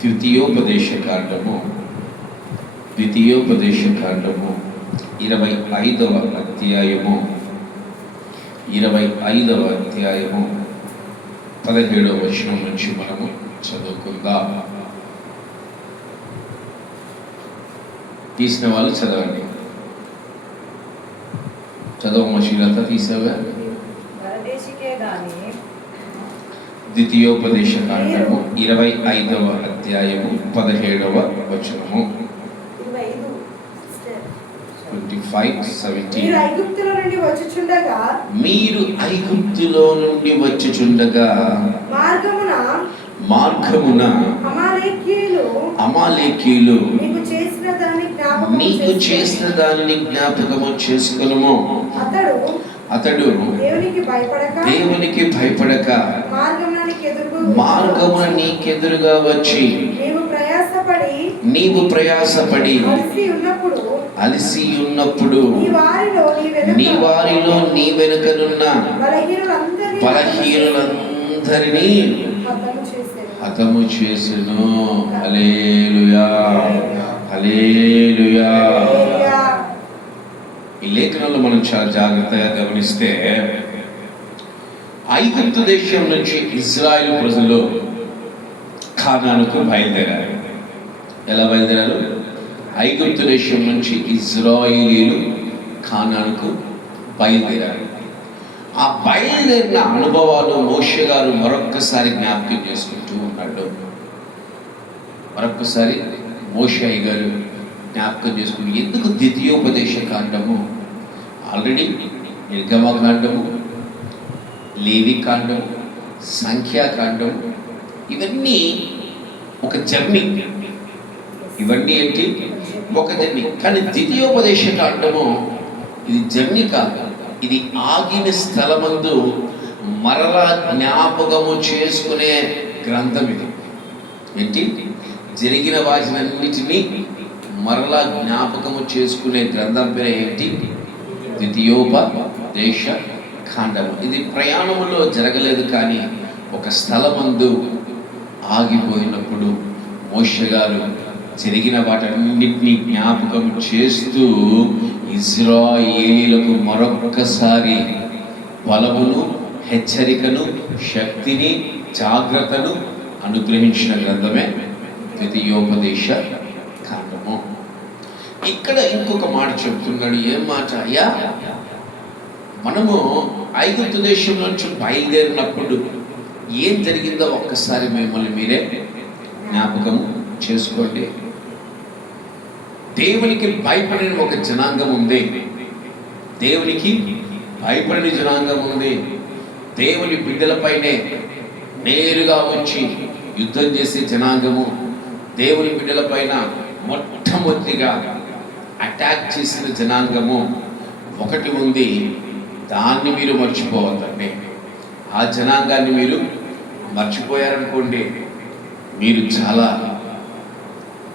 ద్వితీయోపదేశ కాండము 25వ అధ్యాయము 17వ వచనం నుంచి మనము చదువుకుందాం. తీసిన వాళ్ళు చదవండి. చదవమ్మ శ్రీలత, తీసావా? ద్వితీయోపదేశ కాండము 25వ అధ్యాయము 17వ వచనము. 25:17 మీరు ఐగుప్తులో నుండి వచ్చుచుండగా మార్గమున అమాలేకీయులు నీకు చేసిన దానిని జ్ఞాపకము చేసుకొనుము. అతడు దేవునికి భయపడక మార్గమున నీకెదురుగా వచ్చి నీవు ప్రయాసపడి అలసి ఉన్నప్పుడు నీ వారిలో నీ వెనుకనున్న బలహీనులందరినీ హతము చేసెను. హల్లెలూయా, హల్లెలూయా. ఈ లేఖనంలో మనం చాలా జాగ్రత్తగా గమనిస్తే, ఐగుప్తు దేశం నుంచి ఇజ్రాయెల్ ప్రజలు కానానుకు బయలుదేరారు. ఎలా బయలుదేరారు? ఐగుప్తు దేశం నుంచి ఇజ్రాయేలీలు కానానుకు బయలుదేరారు. ఆ బయలుదేరిన అనుభవాలు మోషే గారు మరొక్కసారి జ్ఞాపకం చేసుకుంటూ ఉన్నాడు. మరొక్కసారి మోషే గారు జ్ఞాపకం చేసుకుంటూ, ఎందుకు ద్వితీయోపదేశ కాండము? ఆల్రెడీ నిర్గమకాండము, లేవి కాండం, సంఖ్యాకాండం, ఇవన్నీ ఒక జర్నీ. ఇవన్నీ ఏంటి? ఒక జర్నీ. కానీ ద్వితీయోపదేశ కాండము ఇది జర్నీ కాదు, ఇది ఆగిన స్థలమందు మరలా జ్ఞాపకము చేసుకునే గ్రంథం. ఇది ఏంటి? జరిగిన వాటినన్నిటినీ మరలా జ్ఞాపకము చేసుకునే గ్రంథం పేరు ఏంటి? ద్వితీయోపదేశ కాండము. ఇది ప్రయాణములో జరగలేదు, కానీ ఒక స్థలమందు ఆగిపోయినప్పుడు మోషే గారు జరిగిన వాటన్నిటినీ జ్ఞాపకం చేస్తూ ఇజ్రాయేలీలకు మరొక్కసారి బలమును, హెచ్చరికను, శక్తిని, జాగ్రత్తను అనుగ్రహించిన గ్రంథమే ద్వితీయోపదేశ కాండము. ఇక్కడ ఇంకొక మాట చెప్తున్నాడు. ఏం మాట? అయ్యా, మనము ఐగుప్తు దేశం నుంచి బయలుదేరినప్పుడు ఏం జరిగిందో ఒక్కసారి మిమ్మల్ని మీరే జ్ఞాపకం చేసుకోండి. దేవునికి భయపడిన ఒక జనాంగం ఉంది. దేవునికి భయపడిన జనాంగం ఉంది. దేవుని బిడ్డలపైనే నేరుగా వచ్చి యుద్ధం చేసే జనాంగము, దేవుని బిడ్డలపైన మొట్టమొదటిగా అటాక్ చేసిన జనాంగము ఒకటి ఉంది. దాన్ని మీరు మర్చిపోవద్దండి. ఆ జనాంగాన్ని మీరు మర్చిపోయారనుకోండి, మీరు చాలా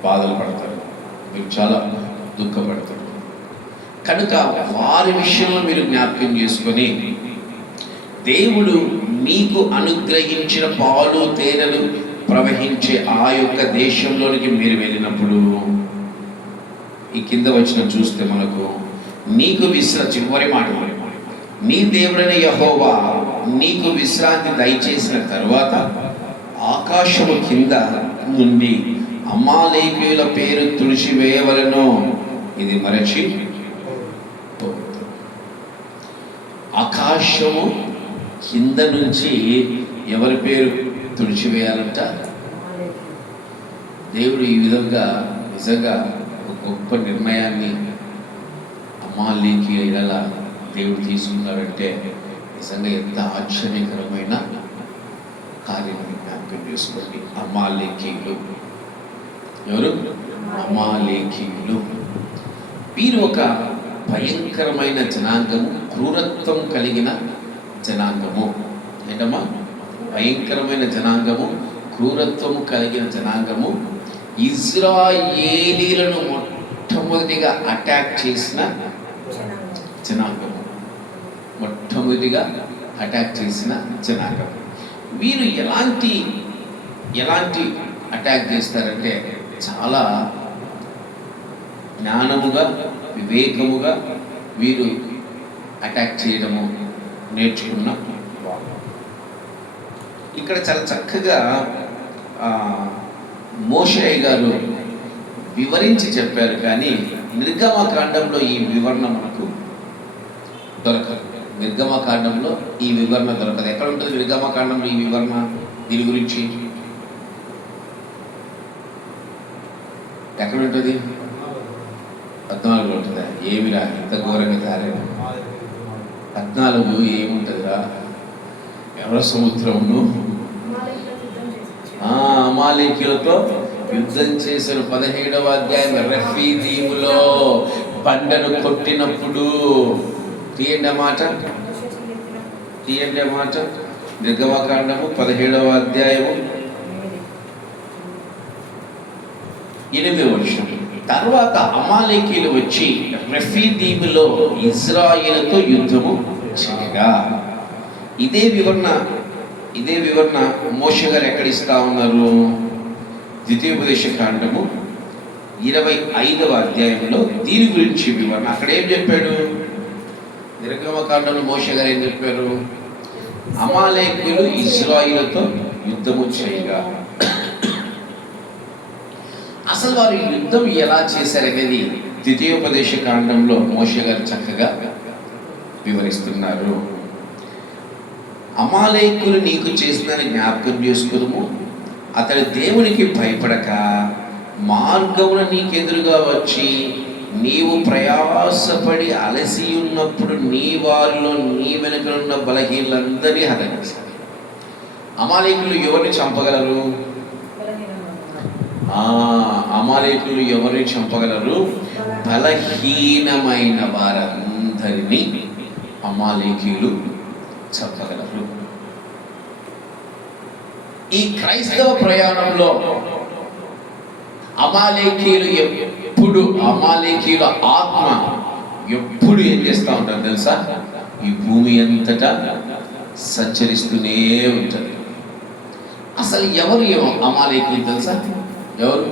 బాధలు పడతారు, మీరు చాలా దుఃఖపడతారు. కనుక వారి విషయంలో మీరు జ్ఞాపకం చేసుకొని, దేవుడు మీకు అనుగ్రహించిన పాలు తేనెలు ప్రవహించే ఆ యొక్క దేశంలోనికి మీరు వెళ్ళినప్పుడు, ఈ కింద వచ్చిన చూస్తే మనకు నీకు చివరి మాట, నీ దేవుడైన యెహోవా నీకు విశ్రాంతి దయచేసిన తరువాత ఆకాశము కింద నుండి అమాలేకీయుల పేరు తుడిచివేయవలెను. ఇది మరచి ఆకాశము కింద నుంచి ఎవరి పేరు తుడిచివేయాలంట? దేవుడు ఈ విధంగా నిజంగా ఒక గొప్ప నిర్ణయాన్ని అమాలేకీయుల దేవుడు తీసుకున్నాడంటే నిజంగా ఎంత ఆశ్చర్యకరమైన కార్యం జ్ఞాపకం చేసుకోండి. అమాలేకీయులు ఎవరు? అమాలేకీయులు. వీరు ఒక భయంకరమైన జనాంగము, క్రూరత్వం కలిగిన జనాంగము. ఏంటమ్మా? భయంకరమైన జనాంగము, క్రూరత్వము కలిగిన జనాంగము. ఇజ్రాయేలీలను మొట్టమొదటిగా అటాక్ చేసిన జనాంగము, మొట్టమొదటిగా అటాక్ చేసిన జనాంగం. వీరు ఎలాంటి ఎలాంటి అటాక్ చేస్తారంటే చాలా జ్ఞానముగా, వివేకముగా వీరు అటాక్ చేయడము నేర్చుకున్న వాళ్ళు. ఇక్కడ చాలా చక్కగా మోషే గారు వివరించి చెప్పారు, కానీ నిర్గమకాండంలో ఈ వివరణ మనకు దొరకదు. నిర్గమకాండంలో ఈ వివరణ దొరకదు. ఎక్కడ ఉంటుంది నిర్గమకాండంలో ఈ వివరణ? దీని గురించి ఎక్కడ ఉంటుంది? 14 ఉంటుందా? ఏమిరా ఇంత ఘోరంగా తారేమో. 14 ఏముంటుందిరా? ఎవర సముద్రమును అమాలేకీయులతో యుద్ధం చేసిన 17వ అధ్యాయం రెఫీదీములో బండను కొట్టినప్పుడు. తీయండి మాట నిర్గమకాండము 17వ అధ్యాయము 8వ వచనం. తర్వాత అమాలేకీయులు వచ్చి రెఫీదీములో ఇజ్రాయేలుతో యుద్ధము చేయగా. ఇదే వివరణ మోషే గారు ఎక్కడ ఇస్తా ఉన్నారు? ద్వితీయోపదేశ కాండము 25వ అధ్యాయంలో దీని గురించి వివరణ. అక్కడ ఏం చెప్పాడు? నిర్గమకాండంలో మోషే గారు ఏం చెప్పారు? అమాలేకీయులు ఇశ్రాయేలుతో యుద్ధము చేయగా. అసలు వారు యుద్ధం ఎలా చేశారనేది ద్వితీయోపదేశ కాండంలో మోషే గారు చక్కగా వివరిస్తున్నారు. అమాలేకులు నీకు చేసిందని జ్ఞాపకం చేసుకును, అతడు దేవునికి భయపడక మార్గమున నీకెదురుగా వచ్చి నీవు ప్రయాసపడి అలసి ఉన్నప్పుడు నీ వారిలో నీ వెనుకనున్న బలహీనులందరినీ హతమార్చాడు. అమాలేకులు ఎవరిని చంపగలరు? అమాలేకులు ఎవరిని చంపగలరు? బలహీనమైన వారందరినీ అమాలేకీయులు చంపగలరు. ఈ క్రైస్తవ ప్రయాణంలో అమాలేకీయుల ఆత్మ ఎప్పుడు ఏం చేస్తూ ఉంటారు తెలుసా? ఈ భూమి అంతటా సంచరిస్తూనే ఉంటుంది. అసలు ఎవరు అమాలేకీయులు తెలుసా? ఎవరు?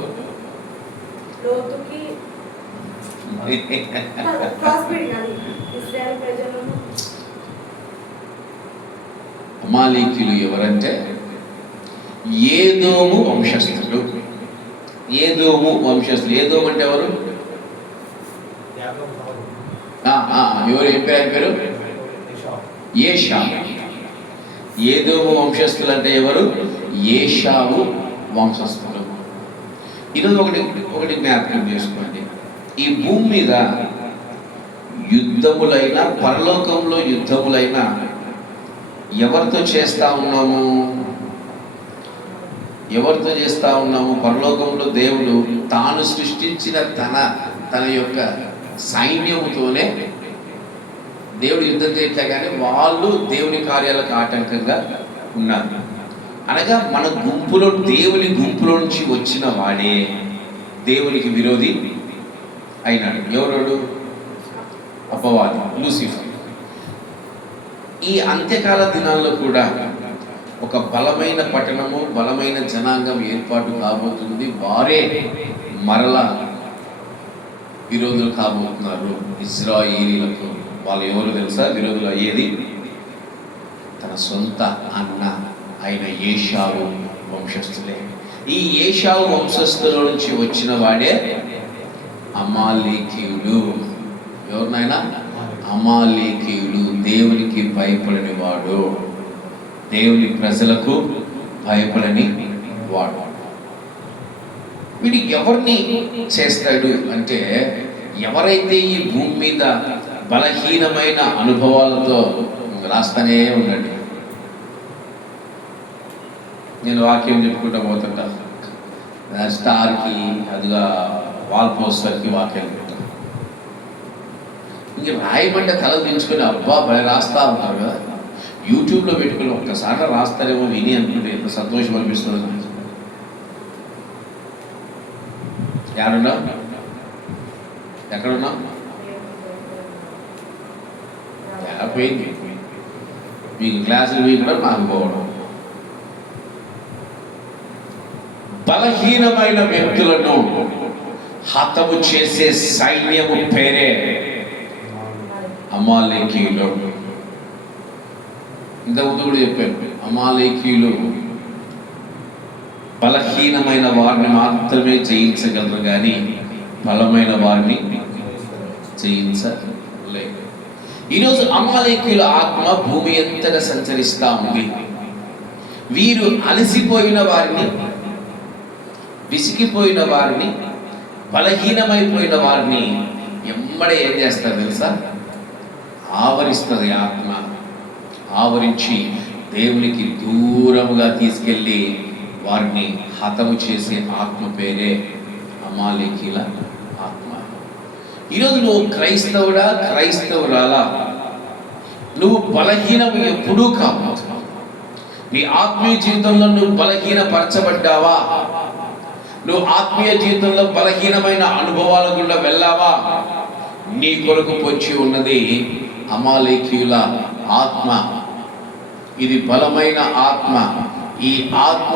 అమాలేకీయులు ఎవరంటే ఏదోము వంశస్థులు. ఏదోము అంటే ఎవరు? ఎవరు చెప్పారు? ఏషావు. ఏదోము వంశస్థులు అంటే ఎవరు? ఏషావు వంశస్థులు. ఈరోజు ఒకటి జ్ఞాపకం చేసుకోండి. ఈ భూమి మీద యుద్ధములైనా, పరలోకంలో యుద్ధములైనా ఎవరితో చేస్తూ ఉన్నాము? పరలోకంలో దేవుడు తాను సృష్టించిన తన యొక్క సైన్యముతోనే దేవుడు యుద్ధం చేయట్లే, కానీ వాళ్ళు దేవుని కార్యాలకు ఆటంకంగా ఉన్నారు. అనగా మన దేవుని గుంపులో నుంచి వచ్చిన వాడే దేవునికి విరోధి అయినాడు. ఎవరోడు? అపవాది, లూసిఫర్. ఈ అంత్యకాల దినాల్లో కూడా ఒక బలమైన పట్టణము, బలమైన జనాంగం ఏర్పాటు కాబోతుంది. వారే మరలా విరోధులు కాబోతున్నారు ఇశ్రాయేలీలకు. వాళ్ళు ఎవరు తెలుసా విరోధులు అయ్యేది? తన సొంత అన్న అయిన ఏషావు వంశస్థులే. ఈ ఏషావు వంశస్థుల నుంచి వచ్చిన వాడే అమాలేకీయుడు. ఎవరినైనా? అమాలేకీయుడు దేవునికి భయపడని వాడు, దేవుని ప్రజలకు భయపడని వాడు. వీడు ఎవరిని చేస్తాడు అంటే, ఎవరైతే ఈ భూమి మీద బలహీనమైన అనుభవాలతో రాస్తానే ఉండండి. నేను వాక్యం చెప్పుకుంటూ పోతుంటా, స్టార్కి అదిగా వాల్ పోస్టర్కి వాక్యాలు పెడతాను. ఇంక రాయమంటే తల దించుకొని అబ్బా భలే రాస్తా ఉంటారు కదా. యూట్యూబ్లో పెట్టుకుని ఒక్కసారి రాస్తారేమో విని అనుకుంటే ఎంత సంతోషం అనిపిస్తుంది. ఎక్కడున్నా పోయింది. మీకు క్లాసులు పోయి కూడా నాకు పోవడం. బలహీనమైన వ్యక్తులను హతము చేసే సైన్యము పేరే అమాలేకీయులు. ఇంతకుముందు కూడా చెప్పాను, అమాలేకీయులు బలహీనమైన వారిని మాత్రమే జయించగలరు, కానీ బలమైన వారిని జయించలేరు. ఈరోజు అమాలేకీయుల ఆత్మ భూమి అంతటా సంచరిస్తూ ఉంది. వీరు అలసిపోయిన వారిని, విసిగిపోయిన వారిని, బలహీనమైపోయిన వారిని ఎమ్మడే ఏం చేస్తారు తెలుసా? ఆవరిస్తుంది ఆత్మ. ఆవరించి దేవునికి దూరముగా తీసుకెళ్ళి వారిని హతము చేసే ఆత్మ పేరే అమాలేకీల ఆత్మ. ఈరోజు నువ్వు క్రైస్తవుడా, క్రైస్తవురాలా, నువ్వు బలహీనం ఎప్పుడూ కావు. నీ ఆత్మీయ జీవితంలో నువ్వు బలహీనపరచబడ్డావా? నువ్వు ఆత్మీయ జీవితంలో బలహీనమైన అనుభవాల గుండా వెళ్ళావా? నీ కొరకు పొంచి ఉన్నది అమాలేకీయుల ఆత్మ. ఇది బలమైన ఆత్మ. ఈ ఆత్మ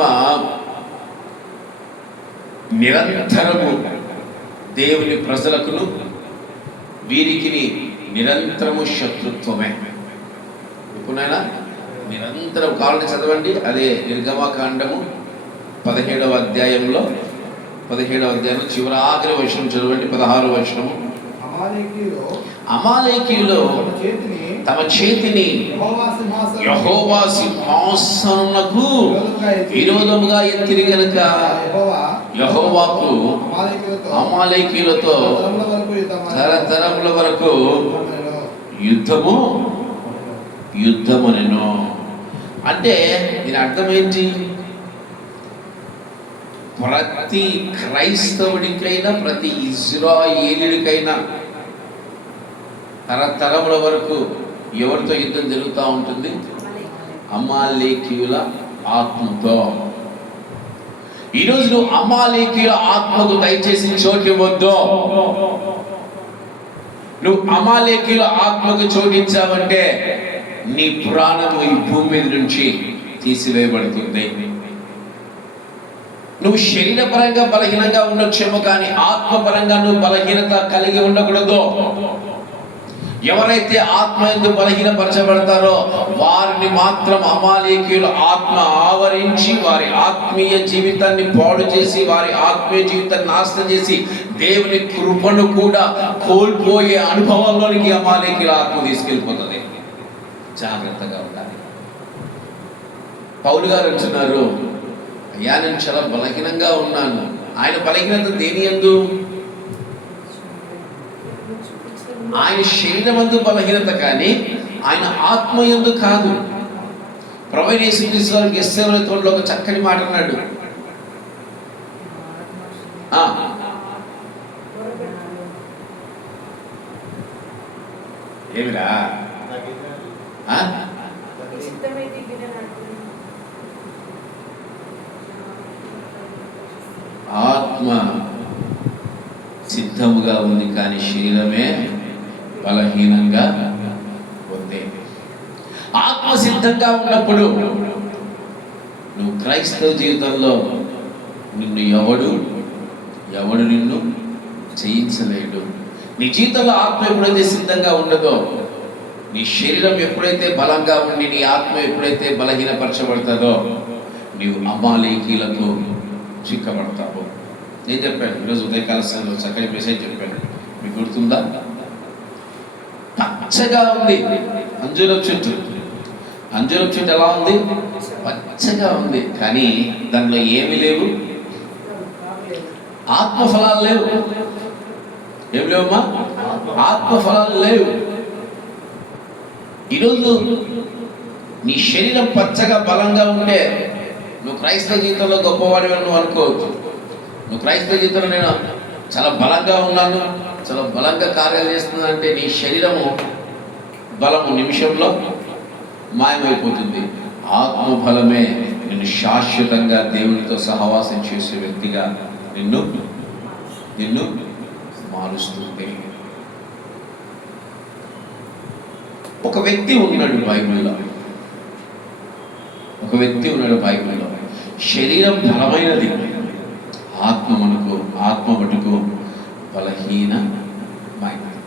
నిరంతరము దేవుని ప్రజలకును వీరికి నిరంతరము శత్రుత్వమే. ఇప్పుడైనా నిరంతరం కావాలని చదవండి. అదే నిర్గమకాండము 17వ అధ్యాయంలో చివరి ఆఖరి వచనం చదవండి. 16వ వచనము. అమాలేకీయులు తమ చేతిని యెహోవా సింహాసనమునకు విరోధముగా ఎత్తిరి గనుక యెహోవాకు అమాలేకీయులతో తరతరముల వరకు యుద్ధమునెను. అంటే దీని అర్థం ఏంటి? ప్రతి క్రైస్తవుడికైనా, ప్రతి ఇజ్రాయేలుడికైనా తరతరముల వరకు ఎవరితో యుద్ధం జరుగుతూ ఉంటుంది? అమాలేకీయుల ఆత్మతో. ఈరోజు నువ్వు అమాలేకీయుల ఆత్మకు దయచేసి చోటు ఇవ్వద్దు. నువ్వు అమాలేకీయుల ఆత్మకు చోటించావంటే నీ ప్రాణము ఈ భూమి మీద నుంచి తీసివేయబడుతుంది. నువ్వు శరీరపరంగా బలహీనంగా ఉండొచ్చేమో, కానీ ఆత్మపరంగా నువ్వు బలహీనత కలిగి ఉండకూడదు. ఎవరైతే ఆత్మ యందు బలహీనపరచబడతారో వారిని మాత్రం అమాలేకీయుల ఆత్మ ఆవరించి వారి ఆత్మీయ జీవితాన్ని పాడు చేసి, వారి ఆత్మీయ జీవితాన్ని నాశనం చేసి, దేవుని కృపను కూడా కోల్పోయే అనుభవంలోనికి అమాలేకీయుల ఆత్మ తీసుకెళ్ళిపోతుంది. జాగ్రత్తగా ఉండాలి. పౌలు గారు అంటున్నారు, అయ్యా నేను చాలా బలహీనంగా ఉన్నాను. ఆయన బలహీనత దేని యందు? ఆయన శరీరమందు బలహీనత, కానీ ఆయన ఆత్మ యందు కాదు. ప్రభువైన యేసుక్రీస్తు వారు గెత్సేమనే తోటలో ఒక చక్కని మాట అన్నాడు. ఏమిరా? ఆత్మ సిద్ధముగా ఉంది, కానీ శరీరమే బలహీనంగా ఉంది. ఆత్మ సిద్ధంగా ఉన్నప్పుడు నువ్వు క్రైస్తవ జీవితంలో నిన్ను ఎవడు నిన్ను జయించలేడు. నీ జీవితంలో ఆత్మ ఎప్పుడైతే సిద్ధంగా ఉండదో, నీ శరీరం ఎప్పుడైతే బలంగా ఉండి నీ ఆత్మ ఎప్పుడైతే బలహీనపరచబడతాదో, నీవు అమాలేకీయులకు చిక్కబడతావు. నేను చెప్పాను ఈరోజు ఉదయకాల సమయంలో చక్కని మెసేజ్ చెప్పాను, మీకు గుర్తుందా? పచ్చగా ఉంది అంజూరపు చెట్టు. అంజూరపు చెట్టు ఎలా ఉంది? పచ్చగా ఉంది, కానీ దానిలో ఏమి లేవు? ఆత్మఫలాలు లేవు. ఏమి లేవమ్మా? ఆత్మఫలాలు లేవు. ఈరోజు నీ శరీరం పచ్చగా బలంగా ఉంటే నువ్వు క్రైస్తవ జీవితంలో గొప్పవాడివి నువ్వు అనుకోవచ్చు. నువ్వు క్రైస్తవ జీవితంలో నేను చాలా బలంగా ఉన్నాను, చాలా బలంగా కార్యాలు చేస్తున్నాను అంటే నీ శరీరము బలము నిమిషంలో మాయమైపోతుంది. ఆత్మబలమే నిన్ను శాశ్వతంగా దేవునితో సహవాసం చేసే వ్యక్తిగా నిన్ను మారుస్తుంది. ఒక వ్యక్తి ఉన్నాడు బైబిల్లో, శరీరం బలమైనది ఆత్మ మటుకు బలహీనమైనది.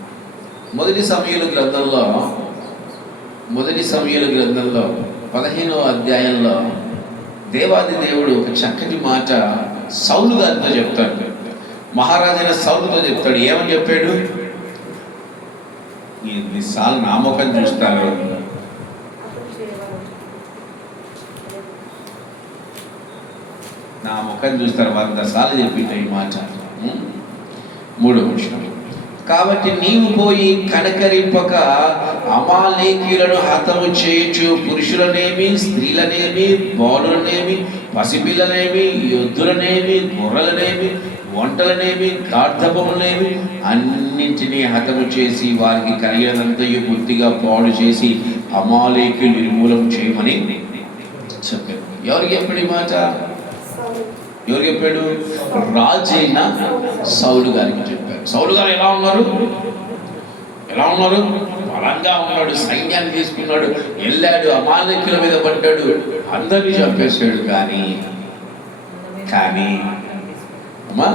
మొదటి సమూయేలు గ్రంథంలో 15వ అధ్యాయంలో దేవాది దేవుడు ఒక చక్కటి మాట సౌలు గారితో చెప్తాడు. మహారాజైన సౌలుతో చెప్తాడు. ఏమని చెప్పాడు? ఎన్నిసార్లు నా ముఖం చూస్తారు, నా ముఖం చూస్తారు, 100 సార్లు చెప్పింట ఈ మాట. 3వ వచనం, కాబట్టి నీవు పోయి కనకరింపక అమాలేకీయులను హతము చేయొచ్చు, పురుషులనేమి, స్త్రీలనేమి, బాలులనేమి, పసిపిల్లనేమి, యోధులనేమి, గొర్రెలనేమి, ఒంటలనేమి, గార్ధపములనేమి అన్నింటినీ హతము చేసి వారికి కలిగినంతయు పూర్తిగా పాడు చేసి అమాలేకీయులు నిర్మూలన చేయమని చెప్పాడు. ఎవరికి చెప్పాడు ఈ మాట? ఎవరు చెప్పాడు? రాజైన సౌలు గారికి చెప్పారు. సౌలు గారు ఎలా ఉన్నారు? బలంగా ఉన్నాడు, సైన్యాన్ని తీసుకున్నాడు, వెళ్ళాడు, అమాలేకీయుల మీద పడ్డాడు, అందరినీ చంపేశాడు. కానీ అమ్మా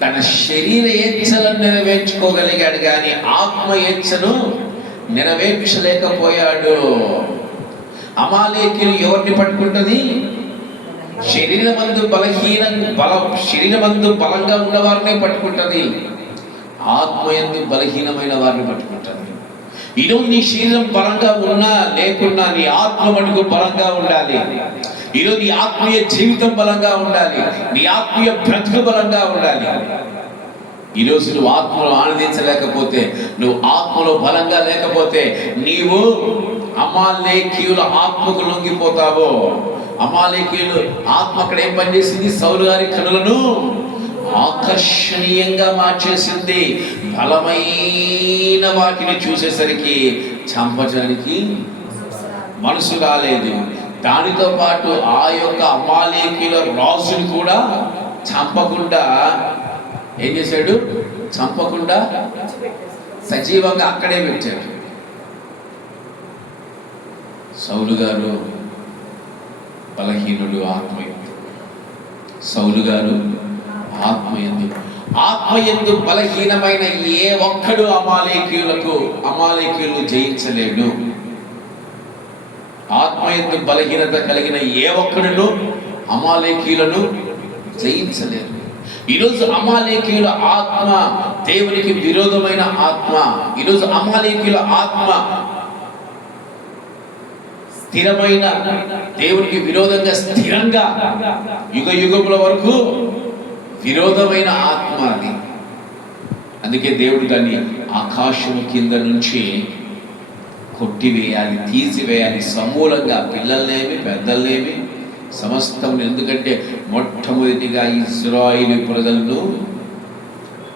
తన శరీర ఏచ్ఛలను నెరవేర్చుకోగలిగాడు, కానీ ఆత్మ ఏచ్ఛను నెరవేర్చలేకపోయాడు. అమాలేకీయులు ఎవరిని పట్టుకుంటుంది? శరీరమందు బలంగా ఉన్నవారినే పట్టుకుంటుంది, ఆత్మయందు బలహీనమైన వారిని పట్టుకుంటుంది. ఈరోజు నీ శరీరం బలంగా ఉన్నా లేకున్నా నీ ఆత్మ మటుకు బలంగా ఉండాలి. ఈరోజు నీ ఆత్మీయ జీవితం బలంగా ఉండాలి, నీ ఆత్మీయ బ్రతుకు బలంగా ఉండాలి. ఈరోజు నువ్వు ఆత్మలో ఆనందించలేకపోతే, నువ్వు ఆత్మలో బలంగా లేకపోతే నీవు అమాలేకీయుల ఆత్మకు లొంగిపోతావు. అమాలేకీయులు ఆత్మ అక్కడ ఏం పనిచేసింది? సౌలు గారి కనులను ఆకర్షణీయంగా మార్చేసింది. బలమైన వాటిని చూసేసరికి చంపడానికి మనసు రాలేదు. దానితో పాటు ఆ యొక్క అమాలేకీయుల రాజుని కూడా చంపకుండా ఏం చేశాడు? చంపకుండా సజీవంగా అక్కడే పెట్టాడు. సౌలు గారు బలహీనుడు, సౌలు గారు ఆత్మయందు బలహీనమైన ఏ ఒక్కడు అమాలేకీయులు జయించలేడు. ఆత్మయందు బలహీనత కలిగిన ఏ ఒక్కడును అమాలేకీయులను జయించలేరు. ఈరోజు అమాలేకీయుల ఆత్మ దేవునికి విరోధమైన ఆత్మ. ఈరోజు అమాలేకీయుల ఆత్మ స్థిరమైన, దేవునికి విరోధంగా స్థిరంగా యుగముల వరకు విరోధమైన ఆత్మ అది. అందుకే దేవుడు దాన్ని ఆకాశం కింద నుంచి కొట్టివేయాలి, తీసివేయాలి సమూలంగా, పిల్లల్నేమి పెద్దల్నేమి సమస్తం. ఎందుకంటే మొట్టమొదటిగా ఇశ్రాయేలు ప్రజలను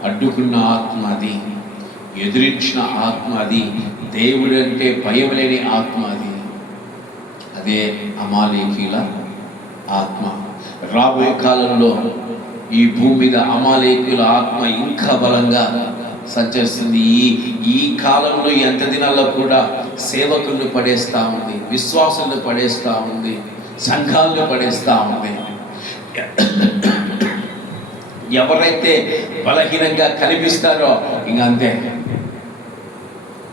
అడ్డుకున్న ఆత్మ అది, ఎదిరించిన ఆత్మ అది, దేవుడు అంటే భయం లేని ఆత్మ అది. అదే అమాలేకీయుల ఆత్మ. రాబోయే కాలంలో ఈ భూమి మీద అమాలేకీయుల ఆత్మ ఇంకా బలంగా సంచరిస్తుంది. ఈ కాలంలో ఎంత దినాల్లో కూడా సేవకులను పడేస్తూ ఉంది, విశ్వాసులను పడేస్తూ ఉంది, సంఘాలను పడేస్తూ ఉంది. ఎవరైతే బలహీనంగా కనిపిస్తారో ఇంక అంతే,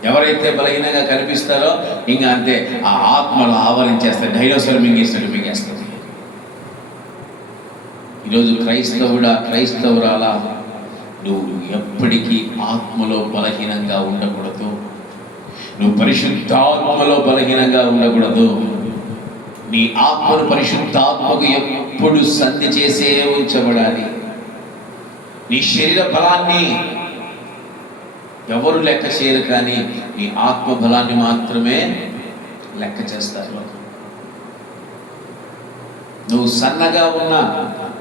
ఎవరైతే బలహీనంగా కనిపిస్తారో ఇంకా అంతే, ఆ ఆత్మలు ఆవరించేస్తాయి, డైనోసార్ మింగేస్తుంది. ఈరోజు క్రైస్తవురాలా, నువ్వు ఎప్పటికీ ఆత్మలో బలహీనంగా ఉండకూడదు. నువ్వు పరిశుద్ధాత్మలో బలహీనంగా ఉండకూడదు. నీ ఆత్మను పరిశుద్ధాత్మకు ఎప్పుడు సంధి చేసే ఉంచబడాలి. నీ శరీర బలాన్ని ఎవరు లెక్క చేయరు, కానీ నీ ఆత్మ బలాన్ని మాత్రమే లెక్క చేస్తారు. నువ్వు సన్నగా ఉన్నా,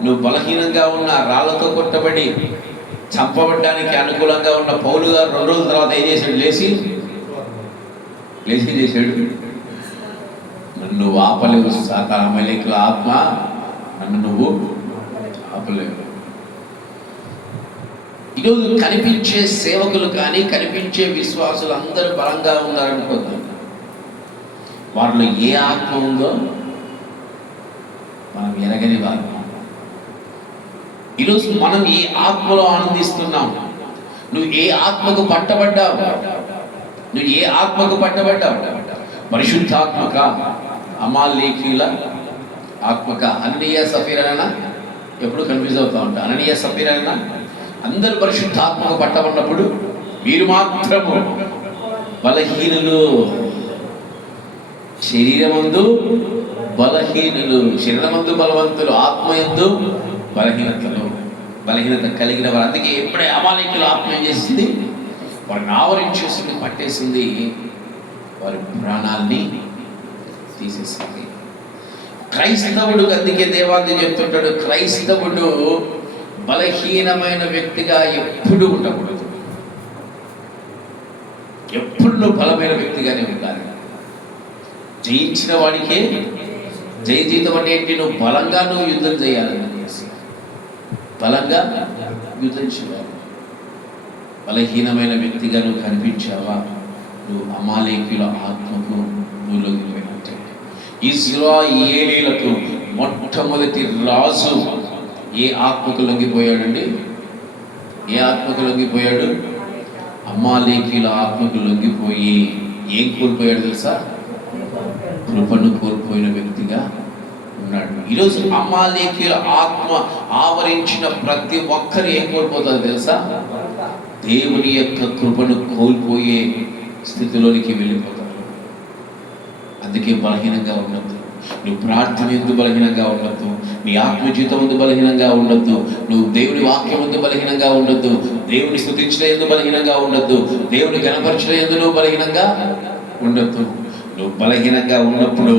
నువ్వు బలహీనంగా ఉన్నా, రాళ్లతో కొట్టబడి చంపబడ్డానికి అనుకూలంగా ఉన్న పౌలు గారు 2 రోజుల తర్వాత ఏం చేశాడు? లేచి చేశాడు, నన్ను ఆపలేవు అమాలేకీయుల ఆత్మ, నన్ను నువ్వు ఆపలేవు. ఈరోజు కనిపించే సేవకులు కానీ కనిపించే విశ్వాసులు అందరూ బలంగా ఉన్నారనుకుందాం, వారిలో ఏ ఆత్మ ఉందో మనం ఎరగని వారు. ఈరోజు మనం ఏ ఆత్మలో ఆనందిస్తున్నాం? నువ్వు ఏ ఆత్మకు పట్టబడ్డావు? నువ్వు ఏ ఆత్మకు పట్టబడ్డావు? పరిశుద్ధాత్మక, అమాలేకీల ఆత్మక? అననీయ సఫీరానా? ఎప్పుడు కన్ఫ్యూజ్ అవుతూ ఉంటా. అననీయ సఫీరానా? అందరూ పరిశుద్ధాత్మకు పట్టబడినప్పుడు మీరు మాత్రము బలహీనులు. శరీరమందు బలహీనులు, శరీరమందు బలవంతులు, ఆత్మయందు బలహీనత కలిగిన వారు. అందుకే ఎప్పుడే అమాలేకుల ఆత్మ ఏం చేసింది? వారిని ఆవరించేసింది, పట్టేసింది, వారి ప్రాణాల్ని తీసేసింది. క్రైస్తవుడు, అందుకే దేవాది చెప్తుంటాడు, క్రైస్తవుడు బలహీనమైన వ్యక్తిగా ఎప్పుడు ఉండకూడదు. ఎప్పుడు బలమైన వ్యక్తిగానే ఉండాలి. జయించిన వాడికే జయ జీవితం అంటే ఏంటి? నువ్వు బలంగా యుద్ధం చేయాలని, బలంగా యుద్ధం చేయాలి. బలహీనమైన వ్యక్తిగా నువ్వు కనిపించావా, నువ్వు అమాలేకుల ఆత్మకు నువ్వు లొంగిపోయినట్టే. ఇశ్రాయేలీయులకు మొట్టమొదటి రాజు ఏ ఆత్మకు లొంగిపోయాడండి? ఏ ఆత్మకు లొంగిపోయాడు? అమాలేకీల ఆత్మకు లొంగిపోయి ఏం కోల్పోయాడు తెలుసా? కృపను కోల్పోయిన వ్యక్తిగా ఉన్నాడు. ఈరోజు అమాలేకీల ఆత్మ ఆవరించిన ప్రతి ఒక్కరు ఏం కోల్పోతారు తెలుసా? దేవుని యొక్క కృపను కోల్పోయే స్థితిలోనికి వెళ్ళిపోతారు. అందుకే బలహీనంగా ఉండద్దు. నువ్వు ప్రార్థన ఎందు బలహీనంగా ఉండొద్దు. నీ ఆత్మజీవితం ముందు బలహీనంగా ఉండొద్దు. నువ్వు దేవుని వాక్యం ముందు బలహీనంగా ఉండొద్దు. దేవుని స్తుతించడం ఎందు బలహీనంగా ఉండొద్దు. దేవుని గణపరచడం ఎందు నువ్వు బలహీనంగా ఉండొద్దు. నువ్వు బలహీనంగా ఉన్నప్పుడు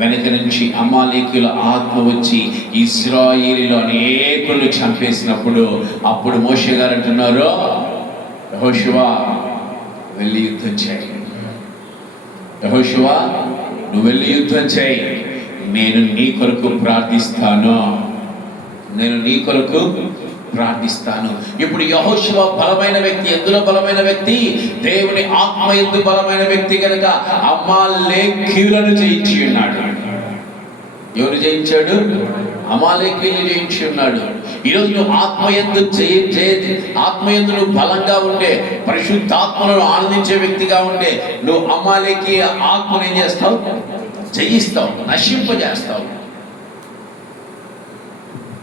వెనక నుంచి అమాలేకీయుల ఆత్మ వచ్చి ఇశ్రాయేలీయులు అనేకులను చంపేసినప్పుడు అప్పుడు మోషే గారు అంటున్నారు, యెహోషువా వెళ్ళి యుద్ధం చేయి. యెహోషువా నువ్వు వెళ్ళి యుద్ధం చేయి. నేను నీ కొరకు ప్రార్థిస్తాను. నేను నీ కొరకు ప్రార్థిస్తాను. ఇప్పుడు యెహోషువ బలమైన వ్యక్తి. ఎందులో బలమైన వ్యక్తి? దేవుని ఆత్మ యందు బలమైన వ్యక్తి కనుక అమాలేకీయులను జయించి ఉన్నాడు. ఎవరు జయించాడు? అమాలేకీయులు జయించి ఉన్నాడు. ఈరోజు నువ్వు ఆత్మయందు ఆత్మయందు నువ్వు బలంగా ఉండే, పరిశుద్ధాత్మను ఆనందించే వ్యక్తిగా ఉండే, నువ్వు అమాలేకీయ ఆత్మను ఏం చేస్తావు? జయిస్తావు, నశింపజేస్తావు.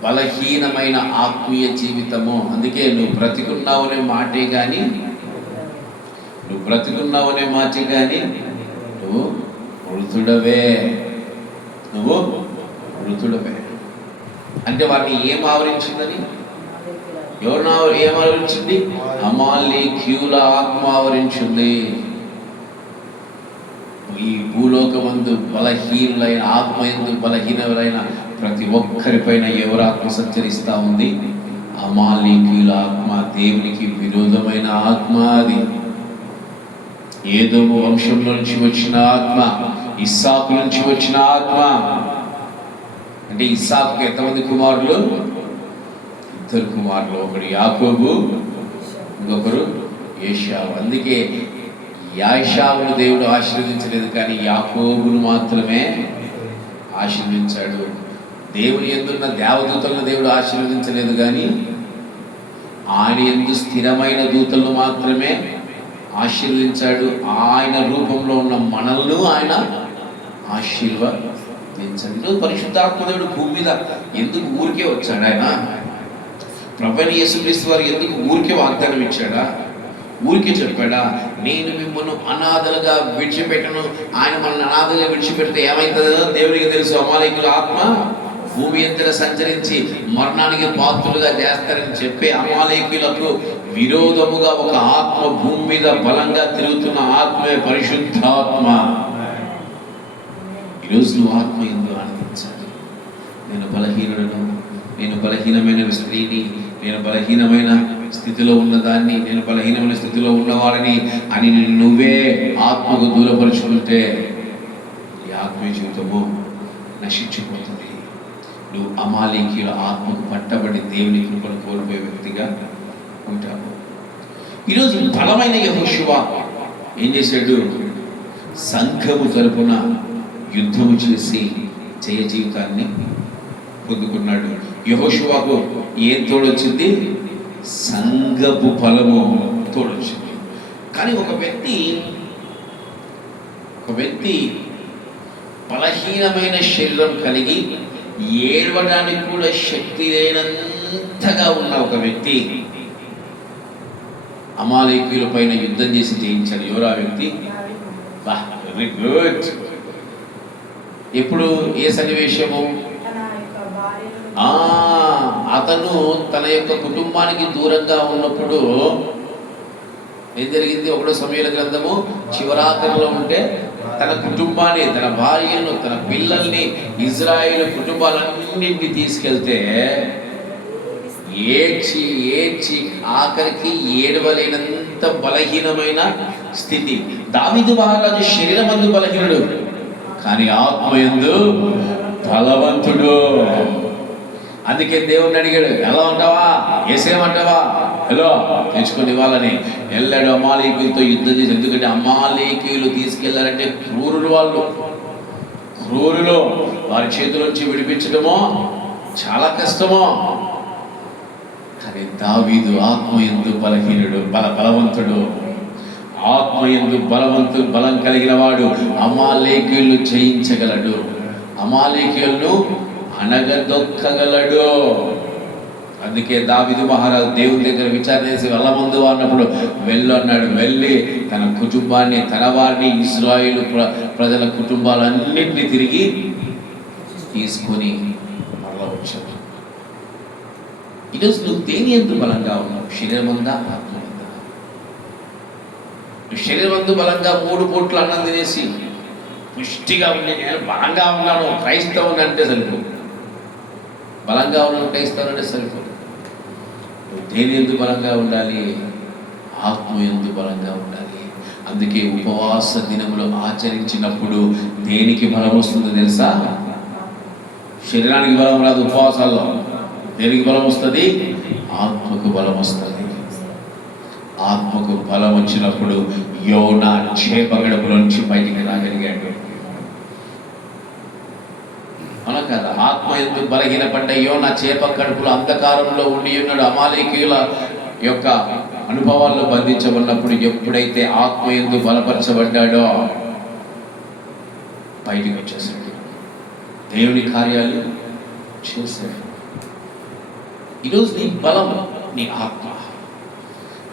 బలహీనమైన ఆత్మీయ జీవితము. అందుకే నువ్వు బ్రతికున్నావనే మాటే కానీ నువ్వు మృతుడవే. నువ్వు మృతుడవే అంటే వారిని ఏం ఆవరించిందని? ఏం ఆవరించింది? అమాలేకీయుల ఆత్మ ఆవరించింది. ఈ భూలోకమందు బలహీనులైన, ఆత్మయందు బలహీనులైన ప్రతి ఒక్కరిపైన ఎవరు ఆత్మ సంచరిస్తూ ఉంది? అమాలేకీయుల ఆత్మ. దేవునికి విరోధమైన ఆత్మ అది. ఏదోము వంశంలో నుంచి వచ్చిన ఆత్మ, ఇస్సాకు నుంచి వచ్చిన ఆత్మ. అంటే ఇస్సాకుకి ఎంతమంది కుమారులు? 2 కుమారులు. ఒకడు యాకోబు, ఇంకొకరు ఏశావు. అందుకే యాషావును దేవుడు ఆశీర్వదించలేదు, కానీ యాకోబును మాత్రమే ఆశీర్వదించాడు. దేవుని యందున్న దేవదూతలను దేవుడు ఆశీర్వదించలేదు, కానీ ఆయన యందు స్థిరమైన దూతలను మాత్రమే ఆశీర్వదించాడు. ఆయన రూపంలో ఉన్న మనల్ని ఆయన ఆశీర్వదించాడు. పరిశుద్ధాత్మ దేవుడు భూమి మీద ఎందుకు ఊరికే వచ్చాడు? ఆయన ప్రభువైన యేసుక్రీస్తు వారు ఎందుకు ఊరికే వాగ్దానం ఇచ్చాడా? ఊరికే చెప్పాడా? నేను మిమ్మల్ని అనాథలుగా విడిచిపెట్టను. ఆయన మనల్ని అనాథలుగా విడిచిపెడితే ఏమైతుందో దేవునికి తెలుసు. అమాలేకీయుల ఆత్మ భూమి అంతటా సంచరించి మరణానికి పాత్రులుగా చేస్తారని చెప్పి అమాలేకీయులకు విరోధముగా ఒక ఆత్మ భూమి మీద బలంగా తిరుగుతున్న ఆత్మే పరిశుద్ధాత్మ. ఈరోజు నువ్వు ఆత్మ యందు ఆనందించాలి. నేను బలహీనుడను, నేను బలహీనమైన స్త్రీని, నేను బలహీనమైన స్థితిలో ఉన్నదాన్ని, నేను బలహీనమైన స్థితిలో ఉన్నవాడిని అని నువ్వే ఆత్మకు దూరపరుచుకుంటే ఈ ఆత్మీయ జీవితము నశించిపోతుంది. నువ్వు అమాలేకీయుల ఆత్మకు పట్టబడి దేవుని కృపను కోల్పోయే వ్యక్తిగా ఉంటావు. ఈరోజు బలమైన యెహోషువ ఏం చేశాడు? సంఘము తరపున యుద్ధము చేసి జయ జీవితాన్ని పొందుకున్నాడు. యెహోషువకు ఏం తోడొచ్చింది? సంఘపు ఫలము తోడొచ్చింది. కానీ ఒక వ్యక్తి బలహీనమైన శరీరం కలిగి ఏడవడానికి కూడా శక్తి లేనంతగా ఉన్న ఒక వ్యక్తి అమాలేకీయుల పైన యుద్ధం చేసి జయించాడు. ఎవరు ఆ వ్యక్తి? Very good. ఎప్పుడు? ఏ సన్నివేశము? అతను తన యొక్క కుటుంబానికి దూరంగా ఉన్నప్పుడు ఏం జరిగింది? 1 సమూయేలు గ్రంథము చివరాఖరులో ఉంటే తన కుటుంబాన్ని, తన భార్యను, తన పిల్లల్ని, ఇజ్రాయేలు కుటుంబాలన్నింటినీ తీసుకెళ్తే ఏడ్చి ఆఖరికి ఏడవలేనంత బలహీనమైన స్థితి. దావీదు మహారాజు శరీరమందు బలహీనుడు, కానీ ఆత్మయందు బలవంతుడు. అందుకే దేవుణ్ణి అడిగాడు, ఎలా ఉంటావా? ఏసేమంటావా? హలో తెచ్చుకొని ఇవ్వాలని వెళ్ళాడు. అమాలేకీయులతో యుద్ధం చేసి, ఎందుకంటే అమాలేకీయులు తీసుకెళ్లారంటే క్రూరులు, వారి చేతుల నుంచి విడిపించడమో చాలా కష్టమో. కానీ దావీదు ఆత్మయందు బలహీనుడు, బలవంతుడు. ఆత్మయందు బలం కలిగిన వాడు అమాలేకీయులను జయించగలడు, అమాలేకీయులను అనగదొక్కగలడు. అందుకే దావీదు మహారాజు దేవుని దగ్గర విచారణ చేసి వెళ్ళమందు అన్నప్పుడు అన్నాడు. వెళ్ళి తన కుటుంబాన్ని, తన వారిని, ఇశ్రాయేలు ప్రజల కుటుంబాలన్నింటినీ తిరిగి తీసుకొని మరలా వచ్చాడు. ఈరోజు నువ్వు దేని ఎందు బలంగా ఉన్నావు? శరీరమందా, ఆత్మమందా? నువ్వు శరీరమందు బలంగా 3 పూట్ల అన్నం తినేసి పుష్టిగా ఉండి నేను బలంగా ఉన్నాను క్రైస్తవుని అంటే సరిపోదు. బలంగా ఉన్నాను క్రైస్తవుని అంటే సరిపోదు. నువ్వు దేని ఎందు బలంగా ఉండాలి? ఆత్మ ఎందు బలంగా ఉండాలి. అందుకే ఉపవాస దినములు ఆచరించినప్పుడు దేనికి బలం వస్తుందో తెలుసా? శరీరానికి బలం రాదు. ఉపవాసాల్లో దేనికి బలం వస్తుంది? ఆత్మకు బలం వస్తుంది. ఆత్మకు బలం వచ్చినప్పుడు యోనా చేప గడుపులోంచి బయటికి రాగలిగాడు. అవునా కదా? ఆత్మ ఎందుకు బలహీనపడ్డ యోనా చేప కడుపులో అంధకారంలో ఉండి ఉన్నాడు. అమాలేకీయుల యొక్క అనుభవాల్లో బంధించబడినప్పుడు ఎప్పుడైతే ఆత్మ ఎందుకు బలపరచబడ్డాడో బయటికి వచ్చేసాడు, దేవుని కార్యాలు చేశాడు. ఈరోజు నీ బలం నీ ఆత్మ.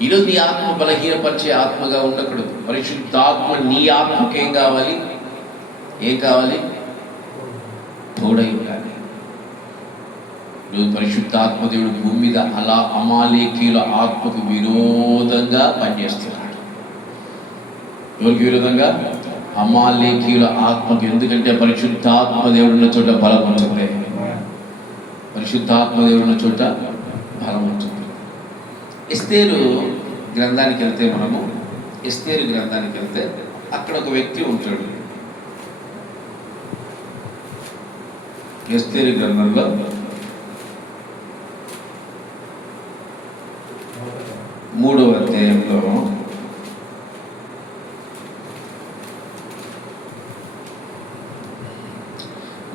ఈరోజు నీ ఆత్మ బలహీనపరిచే ఆత్మగా ఉండకూడదు. పరిశుద్ధాత్మ నీ ఆత్మకి ఏం కావాలి? తోడై ఉండాలి. ఈరోజు పరిశుద్ధాత్మ దేవుడు భూమి మీద అలా అమాలేకీయుల ఆత్మకు విరోధంగా పనిచేస్తున్నాడు. ఎవరికి విరోధంగా? అమాలేకీయుల ఆత్మకు. ఎందుకంటే పరిశుద్ధాత్మ దేవుడు ఉన్న చోట బలం ఉంటుంది. పరిశుద్ధాత్మ దేవుడు ఉన్న చోట బలం ఉంటుంది. ఎస్తేరు గ్రంథానికి వెళ్తే అక్కడ ఒక వ్యక్తి ఉంటాడు. ఎస్తేరు గ్రంథంలో 3వ అధ్యాయంలో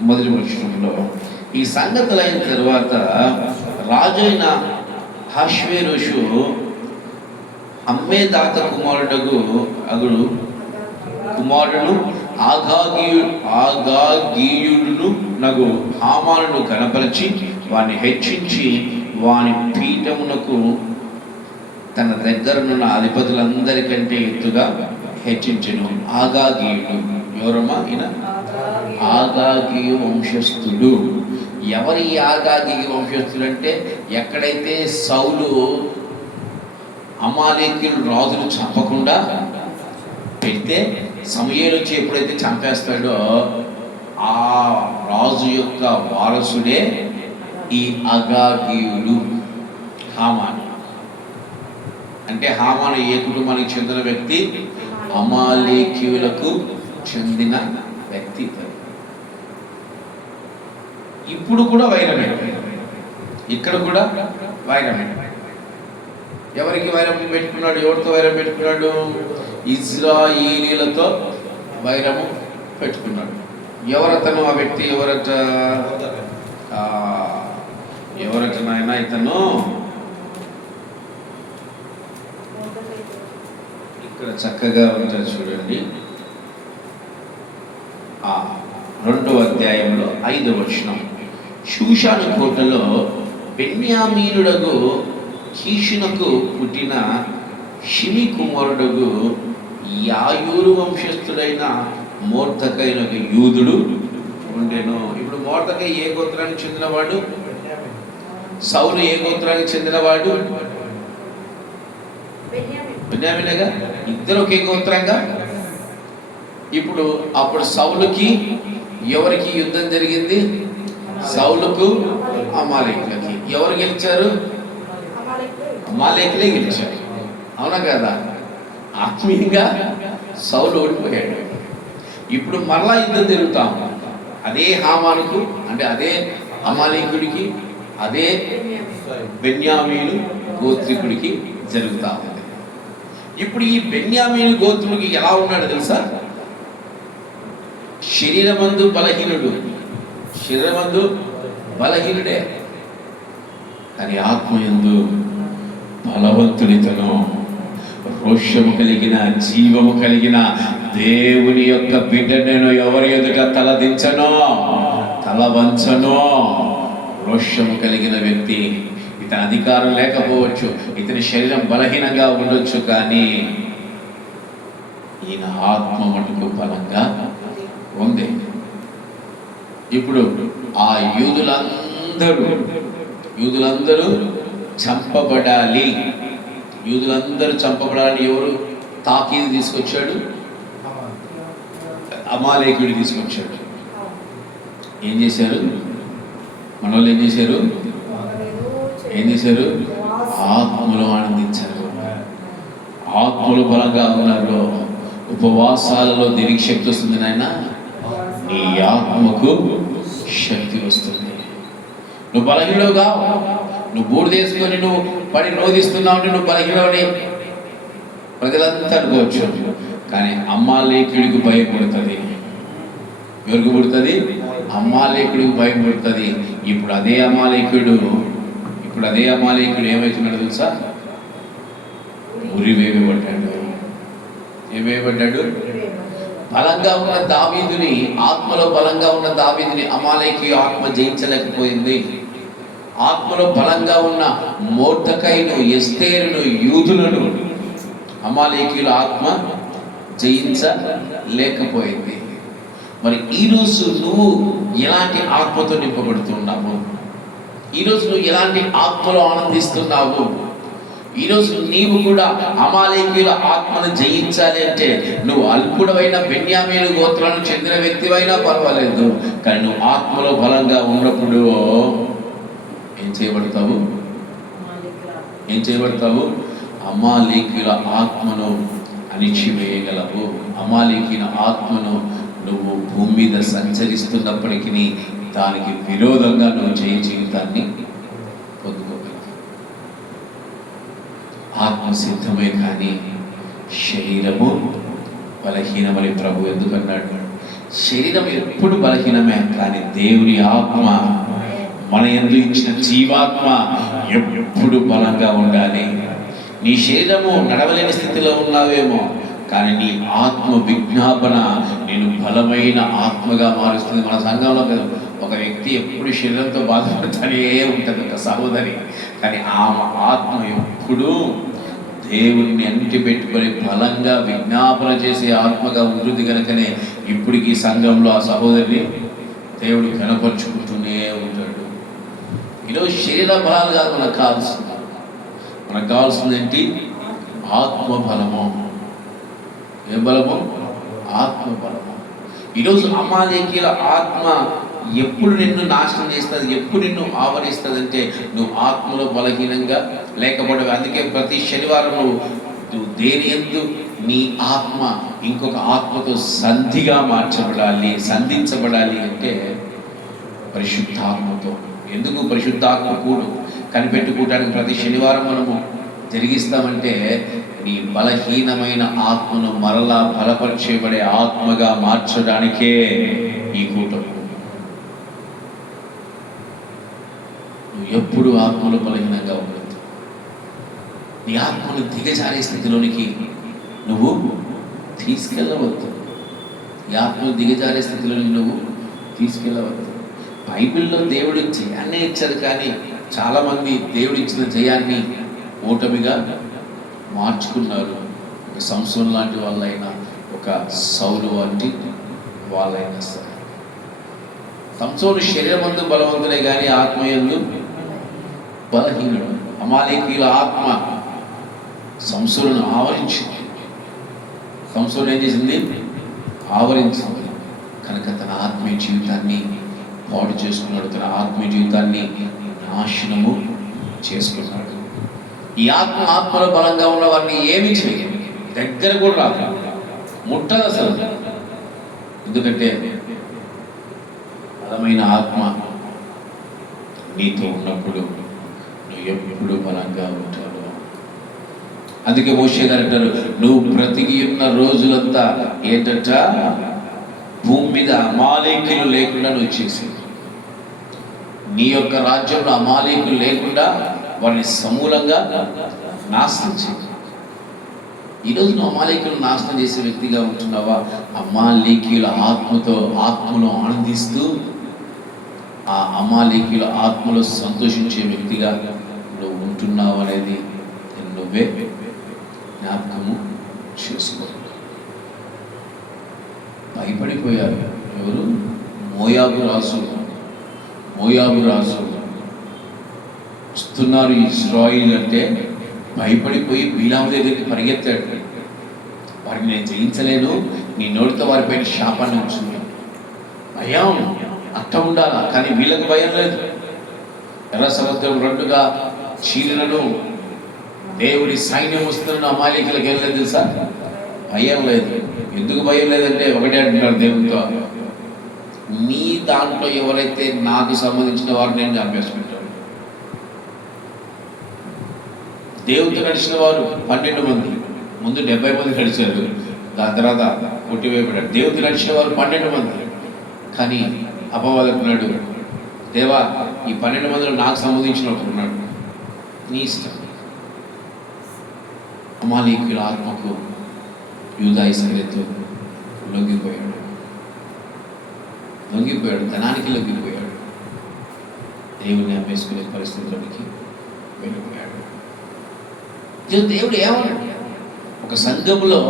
మొదటి వచనంలో ఈ సంగతులైన తరువాత రాజైన అహష్వేరోషు హమ్మేదాత కుమారుడు ఆగాగీయుడును నగు హామానును గణపరిచి వాని హెచ్చించి వాని పీఠమునకు తన దగ్గరనున్న అధిపతులందరికంటే ఎత్తుగా హెచ్చించెను. ఆగాగీయుడు ఎవరమ్మా? ఈయన ఆగాగీయు వంశస్థుడు. ఎవరి ఆగాగీయు వంశస్థుడు అంటే, ఎక్కడైతే సౌలు అమాలేకీయులు రాజును చంపకుండా పెడితే సమూయేలు వచ్చి ఎప్పుడైతే చంపేస్తాడో ఆ రాజు యొక్క వారసుడే ఈ అగాగీయుడు హామాను. అంటే హామాను ఏ కుటుంబానికి చెందిన వ్యక్తి? అమాలేకీయులకు చెందిన వ్యక్తి. ఇప్పుడు కూడా వైరమే, ఇక్కడ కూడా వైరమే. ఎవరికి వైరం పెట్టుకున్నాడు? ఎవరితో వైరం పెట్టుకున్నాడు? ఇజ్రాయేలీలతో వైరము పెట్టుకున్నాడు. ఎవరతను? ఆ వ్యక్తి ఎవరట? ఎవరట నాయన ఇతను? ఇక్కడ చక్కగా ఉంటారు చూడండి. 2వ అధ్యాయంలో 5వ వచనం. షూషాను కోటలో బెన్యామీనుడగు కీషునకు పుట్టిన షిమి కుమారుడగు యాయూరు వంశస్థుడైన మోర్దకైన ఒక యూదుడు ఉండెను. ఇప్పుడు మోర్దకై ఏ గోత్రానికి చెందినవాడు? సౌలు ఏ గోత్రానికి చెందినవాడు? బెన్యామీనేగా. ఇద్దరు ఒకే గోత్రంగా. ఇప్పుడు అప్పుడు సౌలుకి ఎవరికి యుద్ధం జరిగింది? సౌలుకు అమాలేకులకి. ఎవరు గెలిచారు? అమాలేకులే గెలిచారు. అవునా కదా? ఆత్మీయంగా సౌలు ఓడిపోయాడు. ఇప్పుడు మరలా యుద్ధం జరుగుతాం. అదే హామానుకు, అంటే అదే అమాలేకుడికి, అదే బెన్యామీను గోత్రికుడికి జరుగుతా ఉంది. ఇప్పుడు ఈ బెన్యామీను గోత్రుడికి ఎలా ఉన్నాడు తెలుసా? శరీరమందు బలహీనుడు, శరీరమందు బలహీనుడే, కానీ ఆత్మయందు బలవంతుడితను. రోషము కలిగిన, జీవము కలిగిన దేవుని యొక్క బిడ్డ నేను ఎవరి ఎదుట తలదించనో, తల వంచనో. రోషము కలిగిన వ్యక్తి. ఇతని అధికారం లేకపోవచ్చు, ఇతని శరీరం బలహీనంగా ఉండొచ్చు, కానీ ఈయన ఆత్మ మటుకు బలంగా ఉంది. ఇప్పుడు ఆ యూదులందరూ చంపబడాలి. యూదులందరూ చంపబడాలని ఎవరు తాకీదు తీసుకొచ్చాడు? అమాలేకుడు తీసుకొచ్చాడు. ఏం చేశారు మనోళ్ళు? ఏం చేశారు? ఆత్మలో ఆనందించారు. ఆత్మలు బలంగా ఉన్నారు. ఉపవాసాలలో దేనికి శక్తి వస్తుంది నాయన? నీ ఆత్మకు శక్తి వస్తుంది. నువ్వు బలహీనవుగా, నువ్వు బూడిదేసుకొని నువ్వు పడి రోధిస్తున్నావు అంటే నువ్వు బలహీనవని ప్రజలంతా అనుకోవచ్చు, కానీ అమాలేకుడికి భయం పుడుతుంది. ఎవరికి పుడుతుంది? అమాలేకుడికి భయం పుడుతుంది. ఇప్పుడు అదే అమాలేకుడు ఏమవుతున్నాడు తెలుసా? ఉరివేయబడ్డాడు. ఏమేయబడ్డాడు? బలంగా ఉన్న దావీదుని, ఆత్మలో బలంగా ఉన్న దావీదుని అమాలేకి ఆత్మ జయించలేకపోయింది. ఆత్మలో బలంగా ఉన్న మోర్దెకైను, ఎస్తేరును, యూదులను అమాలేకీయుల ఆత్మ జయించలేకపోయింది. మరి ఈరోజు నువ్వు ఎలాంటి ఆత్మతో నింపబడుతున్నావు? ఈరోజు నువ్వు ఎలాంటి ఆత్మలో ఆనందిస్తున్నావు? ఈరోజు నీవు కూడా అమాలేకీయుల ఆత్మను జయించాలి అంటే నువ్వు అల్పుడవైన బెన్యామీను గోత్రానికి చెందిన వ్యక్తివైనా పర్వాలేదు, కానీ నువ్వు ఆత్మలో బలంగా ఉన్నప్పుడు ఏం చేయబడతావు? అమాలేకీయుల ఆత్మను అణిచివేయగలవు. అమాలేకీయుల ఆత్మను నువ్వు భూమి మీద సంచరిస్తున్నప్పటికీ దానికి విరోధంగా నువ్వు జయ జీవితాన్ని పొందుకోగలవు. ఆత్మ సిద్ధమే, కానీ శరీరము బలహీనమని ప్రభు ఎందుకన్నాడు? శరీరం ఎప్పుడు బలహీనమే, కానీ దేవుని ఆత్మ, మన యందు ఇచ్చిన జీవాత్మ ఎప్పుడు బలంగా ఉండాలి. నీ శరీరము నడవలేని స్థితిలో ఉన్నావేమో, కానీ నీ ఆత్మ విజ్ఞాపన నేను బలమైన ఆత్మగా మారుస్తుంది. మన సంఘంలో ఒక వ్యక్తి ఎప్పుడు శరీరంతో బాధపడుతూనే ఉంటుంది, ఒక సహోదరి, కానీ ఆమె ఆత్మ ఎప్పుడూ దేవుణ్ణి అంటి పెట్టుకొని బలంగా విజ్ఞాపన చేసే ఆత్మగా ఉంటుంది. కనుకనే ఇప్పటికీ సంఘంలో ఆ సహోదరిని దేవుడు కనపరుచుకుంటూనే ఉంటాడు. ఈరోజు శరీర బలాలు కాదు మనకు కావాల్సింది ఏంటి? ఆత్మ బలము. ఏ బలము? ఆత్మ బలము. ఈరోజు అమాలేకీయుల ఆత్మ ఎప్పుడు నిన్ను నాశనం చేస్తుంది, ఎప్పుడు నిన్ను ఆవరిస్తుంది అంటే నువ్వు ఆత్మలో బలహీనంగా లేకపోవడం. అందుకే ప్రతి శనివారం నువ్వు దేని యందు నీ ఆత్మ ఇంకొక ఆత్మతో సంధించబడాలి అంటే పరిశుద్ధాత్మతో. ఎందుకు పరిశుద్ధాత్మ కూడు కనిపెట్టుకోవడానికి ప్రతి శనివారం మనము జరిగిస్తామంటే నీ బలహీనమైన ఆత్మను మరలా బలపరిచేబడే ఆత్మగా మార్చడానికే ఈ కూటమి. నువ్వు ఎప్పుడు ఆత్మలో బలహీనంగా ఉండదు. నీ ఆత్మను దిగజారే స్థితిలోనికి నువ్వు తీసుకెళ్ళవద్దు. నీ ఆత్మను దిగజారే స్థితిలోనికి నువ్వు తీసుకెళ్ళవద్దు. బైబిల్లో దేవుడు జయాన్నే ఇచ్చారు, కానీ చాలామంది దేవుడు ఇచ్చిన జయాన్ని ఓటమిగా మార్చుకున్నారు. ఒక సంసోను లాంటి వాళ్ళైనా, ఒక సౌలు వంటి వాళ్ళైనా సరే. సంసోను శరీరమందు బలవంతుడే కానీ ఆత్మయందు బలహీనుడు. అమాలేకీయుల ఆత్మ సంసోనును ఆవరించింది. సంసోను ఏం చేసింది? ఆవరించింది. కనుక తన ఆత్మీయ జీవితాన్ని పాడు చేసుకున్నాడు, తన ఆత్మీయ జీవితాన్ని నాశనము చేసుకున్నాడు. ఈ ఆత్మలో బలంగా ఉన్న వారిని ఏమీ చేయదు, దగ్గర కూడా రాదు, ముట్టదు అసలు. ఎందుకంటే బలమైన ఆత్మ నీతో ఉన్నప్పుడు నువ్వు ఎప్పుడు బలంగా ఉంటావు. అందుకే మోషే గారు అంటారు, నువ్వు బ్రతికి ఉన్న రోజులంతా ఏంటంట, భూమి మీద అమాలేకీయులు లేకుండా నువ్వు చేసి, నీ యొక్క రాజ్యంలో అమాలేకీయులు లేకుండా వారిని సమూలంగా నాశనం చేయి. ఈరోజు నువ్వు అమాలేకీయులను నాశనం చేసే వ్యక్తిగా ఉంటున్నావా? అమాలేకీయుల ఆత్మలో ఆనందిస్తూ ఆ అమాలేకీయుల ఆత్మలో సంతోషించే వ్యక్తిగా నువ్వు ఉంటున్నావు అనేది నువ్వే జ్ఞాపకము చేసుకో. భయపడిపోయారు ఎవరు? మోయాబు రాజు వస్తున్నారు ఇశ్రాయేలు అంటే భయపడిపోయి బిలాము దగ్గరికి పరిగెత్తాడు. వారిని నేను జయించలేను, నీ నోటితో వారిపైన శాపాన్ని ఉంచుంది. భయం అట్ట ఉండాలా, కానీ వీళ్ళకి భయం లేదు. ఎర్ర సముద్రం రెండుగా చీలినను దేవుడి సైన్యం వస్తున్న అమాలేకీయులకు ఏం లేదు తెలుసా? భయం లేదు. ఎందుకు భయం లేదంటే ఒకటే అంటున్నారు దేవునితో, నీ దాంట్లో ఎవరైతే నాకు సంబంధించిన వారు నేను చంపేసుకుంటాను. దేవుడితో నడిచిన వారు 12 మంది, ముందు 70 మంది నడిచారు, దాని తర్వాత కొట్టివేయబడ్డాడు. దేవుడితో నడిచిన వారు 12 మంది, కానీ అపవాదకున్నాడు, దేవా ఈ 12 మందిలో నాకు సంబంధించిన ఒకడు ఉన్నాడు, నీ ఇష్టం. అమాలేకీయుల ఆత్మకు యూదా ఇస్కరియోతు లొంగిపోయాడు, ధనానికి లొంగిపోయాడు, దేవుని అమ్మేసుకునే పరిస్థితుల్లోకి వెళ్ళిపోయాడు. దేవుడు ఏమన్నాడు? ఒక సంఘంలో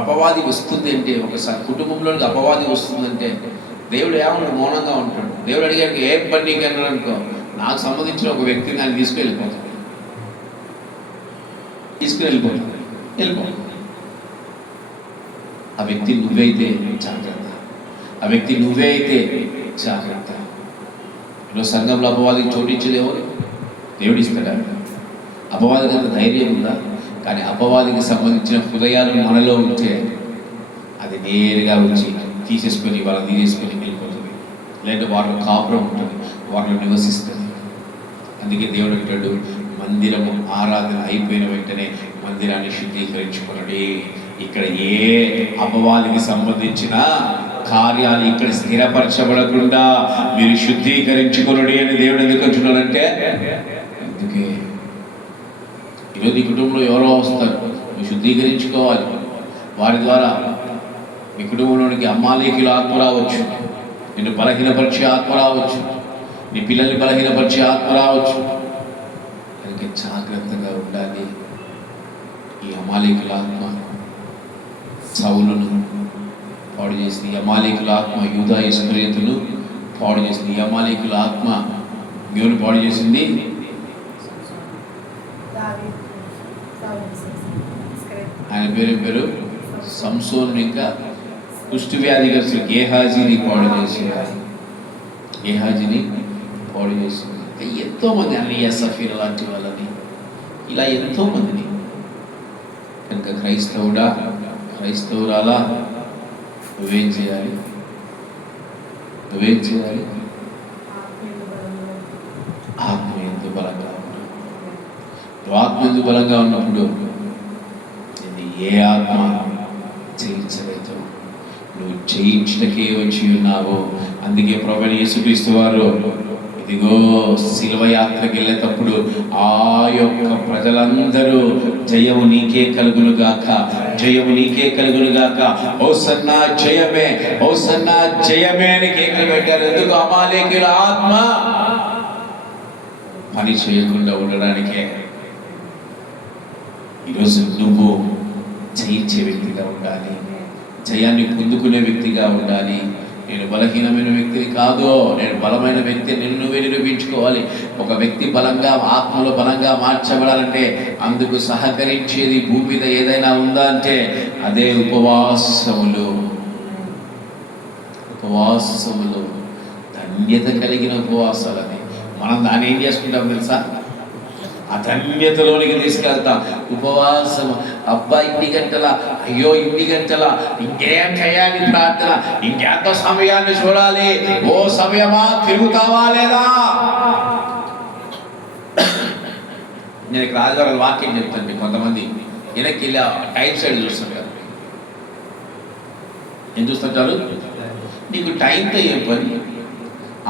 అపవాది వస్తుంది అంటే, ఒక కుటుంబంలోనికి అపవాది వస్తుందంటే దేవుడు ఏమన్నాడు? మౌనంగా ఉంటాడు. దేవుడు అడిగాడు, ఏ పని నీకు అన్నాడు అనుకో, నాకు సంబంధించిన ఒక వ్యక్తిని ఆయన తీసుకెళ్ళిపోతాడు. ఆ వ్యక్తి నువ్వే అయితే జాగ్రత్త. ఈరోజు సంఘంలో అపవాదికి చోటించలేవు, దేవుడు ఇస్తాడా? అపవాదికి అంత ధైర్యం ఉందా? కానీ అపవాదికి సంబంధించిన హృదయాలు మనలో ఉంటే అది నేరుగా వచ్చి తీసేసుకొని వెళ్ళిపోతుంది. లేదంటే వారిలో కాపురం ఉంటుంది, వారిలో నివసిస్తుంది. అందుకే దేవుడు అంటాడు, మందిరము ఆరాధన అయిపోయిన వెంటనే మందిరాన్ని శుద్ధీకరించుకున్నాడు. ఇక్కడ ఏ అపవాదికి సంబంధించిన కార్యాలు ఇక్కడ స్థిరపరచబడకుండా మీరు శుద్ధీకరించుకున్నాడు అని దేవుడు ఎందుకు అంటున్నాడంటే, అందుకే ఈరోజు ఈ కుటుంబంలో ఎవరో వస్తారు, నువ్వు శుద్ధీకరించుకోవాలి. వారి ద్వారా మీ కుటుంబంలోనికి అమాలేకీయుల ఆత్మ రావచ్చు, నిన్ను బలహీనపరిచే ఆత్మ రావచ్చు, నీ పిల్లల్ని బలహీనపరిచే ఆత్మ రావచ్చు. అందుకే జాగ్రత్తగా ఉండాలి. ఈ అమాలేకీయుల ఆత్మ సౌలును పాడు చేసింది, ఈ అమాలేకీయుల ఆత్మ యూదా ఇస్కరియోతును పాడు చేసింది, ఈ అమాలేకీయుల ఆత్మ దేవుని పాడు చేసింది. ఆయన పేరు సంసోను. ఇంకా కుష్టి వ్యాధిగ్రస్తులు గేహాజీని పాడు చేసింది. ఎంతోమంది అన్నయ్య సఫీర్ లాంటి వాళ్ళని, ఇలా ఎంతోమందిని. కనుక క్రైస్తవురాలా నువ్వేం చేయాలి? ఆత్మీయంతో బలంగా ఉన్నావు. నువ్వు ఆత్మీయంతో బలంగా ఉన్నప్పుడు ఏ ఆత్మ జయించలేదు, నువ్వు జయించటకే వచ్చి ఉన్నావు. అందుకే ప్రభువైన యేసుక్రీస్తు వారు ఇదిగో శిలువ యాత్రకి వెళ్ళేటప్పుడు ఆ యొక్క ప్రజలందరూ జయము నీకే కలుగునుగాక, జయము నీకే కలుగునుగాక, హోసన్నా జయమే, హోసన్నా జయమే అని కేకలు పెట్టారు. ఎందుకు? అమాలేకీయుల ఆత్మ పని చేయకుండా ఉండడానికే. ఈరోజు నువ్వు జయించే వ్యక్తిగా ఉండాలి, జయాన్ని పొందుకునే వ్యక్తిగా ఉండాలి. నేను బలహీనమైన వ్యక్తిని కాదు, నేను బలమైన వ్యక్తి. నిన్ను నిరూపించుకోవాలి. ఒక వ్యక్తి బలంగా, ఆత్మలో బలంగా మార్చబడాలంటే అందుకు సహకరించేది భూమి మీద ఏదైనా ఉందా అంటే అదే ఉపవాసములు. ఉపవాసములు ధన్యత కలిగిన ఉపవాసాలని. మనం దాన్ని ఏం చేసుకుంటాం తెలుసా? ఆ ధన్యతలోనికి తీసుకెళ్తాం. ఉపవాసం, అబ్బా ఇన్ని గంటల, అయ్యో ఇన్ని గంటల, ఇంకేం చేయాలి ప్రార్థన, ఇంకెంత సమయాన్ని చూడాలి, ఓ సమయమా తిరుగుతావా లేదా? నేను ఇక్కడ రాజుగారు వాక్యం చెప్తాను. కొంతమంది వెనక్కి వెళ్ళి టైం సైడ్ చూస్తుంటారు. ఏం చూస్తుంటారు? నీకు టైంతో ఏం పని?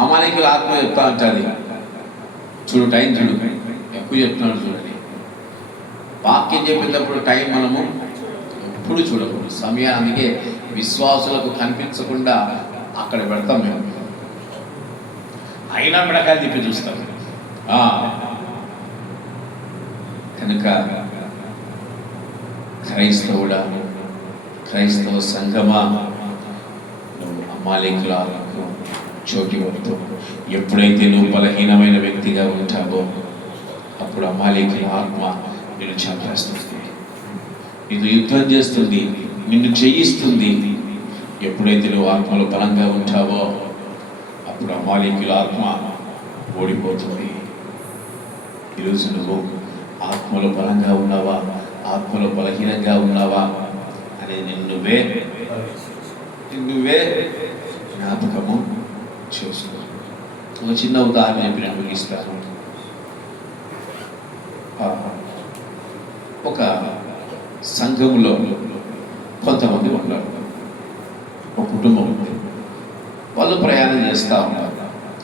అమాలేకీయుల ఆత్మ చెప్తా ఉంటుంది, చూడు టైం చూడు, ఎక్కువ చెప్తున్నాడు చూడండి. వాక్యం చెప్పేటప్పుడు టైం మనము ఎప్పుడు చూడకూడదు. సమయానికి విశ్వాసులకు కనిపించకుండా అక్కడ పెడతాం మేము. అయినా మిడకాయలు తిప్పి చూస్తాం. కనుక క్రైస్తవుడా, క్రైస్తవ సంఘమా, నువ్వు అమాలేకీయులకు చోటు ఇవ్వద్దు. ఎప్పుడైతే నువ్వు బలహీనమైన వ్యక్తిగా ఉంటావో అప్పుడు అమాలేకీయుల ఆత్మ నిన్ను చంపేస్తుంది, నీకు యుద్ధం చేస్తుంది, నిన్ను జయిస్తుంది. ఎప్పుడైతే నువ్వు ఆత్మలో బలంగా ఉంటావో అప్పుడు అమాలేకీయుల ఆత్మ ఓడిపోతుంది. ఈరోజు నువ్వు ఆత్మలో బలంగా ఉన్నావా, ఆత్మలో బలహీనంగా ఉన్నావా అనేది నువ్వే జ్ఞాపకము చేసుకో. ఒక చిన్న ఉదాహరణ చెప్పి నేను ముగిస్తాను. ఒక సంఘములో కొంతమంది ఉన్నారు, ఒక కుటుంబం ఉంది. వాళ్ళు ప్రయాణం చేస్తూ ఉంటారు.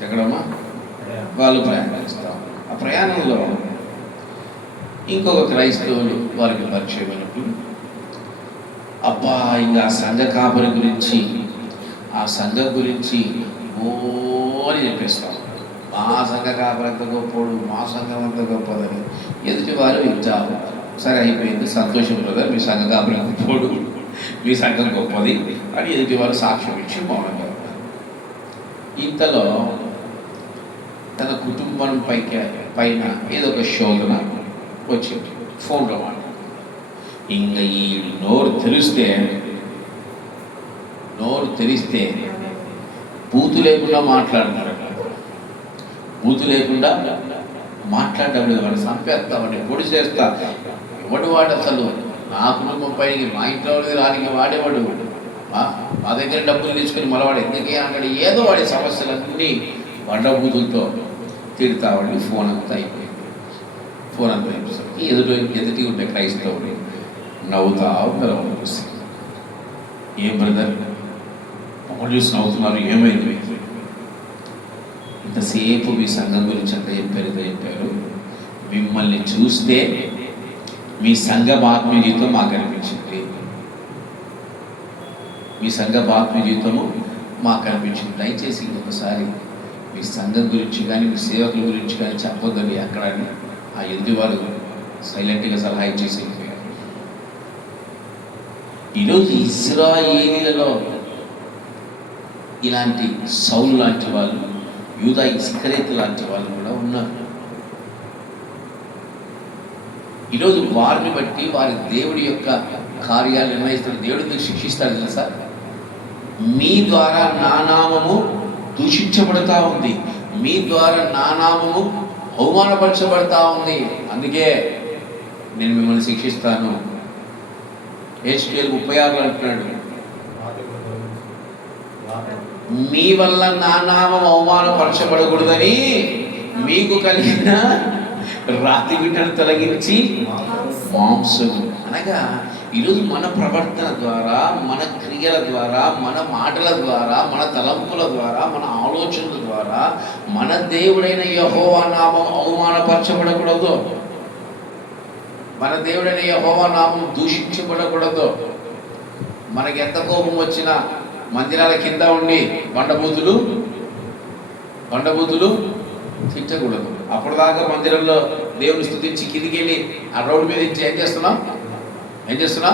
ఎక్కడమ్మా? వాళ్ళు ప్రయాణం చేస్తూ ఉంటారు. ఆ ప్రయాణంలో ఇంకొక క్రైస్తవులు వారికి పరిచయం అయినప్పుడు, అబ్బా ఇంకా ఆ సంఘ కాపరి గురించి, ఆ సంఘం గురించి అని చెప్పేస్తాం. మా సంఘ కాపరి అంత గొప్పోడు, మా సంఘం అంత గొప్పదని ఎదుటి వారు వింటారు. సరే అయిపోయింది, సంతోషం బ్రదర్, మీ సంఘ కాపరి గొప్పోడు, మీ సంఘం గొప్పది అని ఎదుటి వారు సాక్ష్యం ఇచ్చి మౌనంగా ఉన్నారు. ఇంతలో తన కుటుంబం పైన ఏదో ఒక శోధన వచ్చింది. ఫోన్లో మాట ఇంకా ఈ నోరు తెరిస్తే బూతు లేకుండా మాట్లాడుతున్నారు. బూతు లేకుండా మాట్లాడేవాడు వాడు చంపేస్తామని పొడి చేస్తా. ఎవడు వాడు అసలు? నా కుటుంబం పైకి, మా ఇంట్లో రానికి వాడేవాడు, మా దగ్గర డబ్బులు తీసుకుని మలవాడు ఎందుకే అంటాడు. ఏదో వాడి సమస్యలన్నీ బండబూతులతో తిడతావాడిని. ఫోన్ అంతా అయిపోయింది. ఫోన్ అంతా అయిపోయింది. ఎదుటి ఉంటే క్రైస్తవుడు నవ్వుతా ఉంటారు. ఏం బ్రదర్ మమ్మల్ని చూసి నవ్వుతున్నారు, ఏమైంది? ఇంతసేపు మీ సంఘం గురించి అంత చెప్పారు. మిమ్మల్ని చూస్తే మీ సంఘ ఆత్మీయ జీవితం మాకు అనిపించింది, మీ సంఘ ఆత్మీయ జీవితము మాకు అనిపించింది. దయచేసి ఇంకొకసారి మీ సంఘం గురించి కానీ మీ సేవకుల గురించి కానీ చెప్పొద్దని అక్కడ ఆ ఎదుటివారు సైలెంట్గా సలహా ఇచ్చేసి వెళ్ళిపోయారు. ఈరోజు ఇశ్రాయేలీలలో ఇలాంటి సౌలు లాంటి వాళ్ళు, యూదా ఇస్కరేతు లాంటి వాళ్ళు కూడా ఉన్నారు. ఈరోజు వారిని బట్టి వారి దేవుడి యొక్క కార్యాలు నిర్ణయిస్తాడు. దేవుడిని శిక్షిస్తాడు తెలుసా? మీ ద్వారా నా నామము దూషించబడతా ఉంది, మీ ద్వారా నా నామము అవమానపరచబడతా ఉంది, అందుకే నేను మిమ్మల్ని శిక్షిస్తాను. హెచ్కేల్ 36 అంటున్నాడు, మీ వల్ల నా నామం అవమానపరచబడకూడదని మీకు కలిగిన రాతి బిడ్డను తొలగించి మాంసము. అనగా ఈరోజు మన ప్రవర్తన ద్వారా, మన క్రియల ద్వారా, మన మాటల ద్వారా, మన తలంపుల ద్వారా, మన ఆలోచనల ద్వారా మన దేవుడైన యెహోవా నామం అవమానపరచబడకూడదు. మన దేవుడైన యెహోవా నామం దూషించబడకూడదు. మనకి ఎంత కోపం వచ్చినా మందిరాల కింద ఉండి బండబూతులు తిట్టకూడదు. అప్పటిదాకా మందిరంలో దేవుని స్తుతించి కిందికి వెళ్ళి ఆ రోడ్డు మీద ఇచ్చి ఏం చేస్తున్నా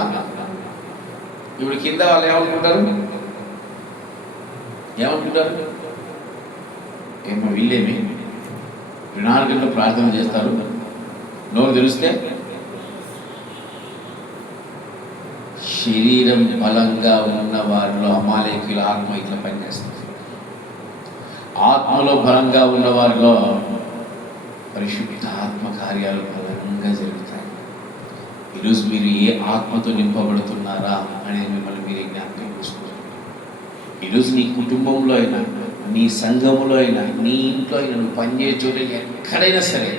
ఇప్పుడు కింద వాళ్ళు ఏమనుకుంటారు ఏమో వీళ్ళేమి 24 గంటలు ప్రార్థన చేస్తారు, నోరు తెరిస్తే శరీరం బలంగా ఉన్న వారిలో అమాలేకీయుల ఆత్మ ఇట్లా పనిచేస్తుంది. ఆత్మలో బలంగా ఉన్న వారిలో పరిశుద్ధ ఆత్మ కార్యాలు బలంగా జరుగుతాయి. ఈరోజు మీరు ఏ ఆత్మతో నింపబడుతున్నారా అనేది మిమ్మల్ని మీరే జ్ఞాపకం చేసుకోండి. ఈరోజు నీ కుటుంబంలో అయినా, నీ సంఘములో అయినా, నీ ఇంట్లో అయినా, నువ్వు పనిచేసే చోట ఎక్కడైనా సరే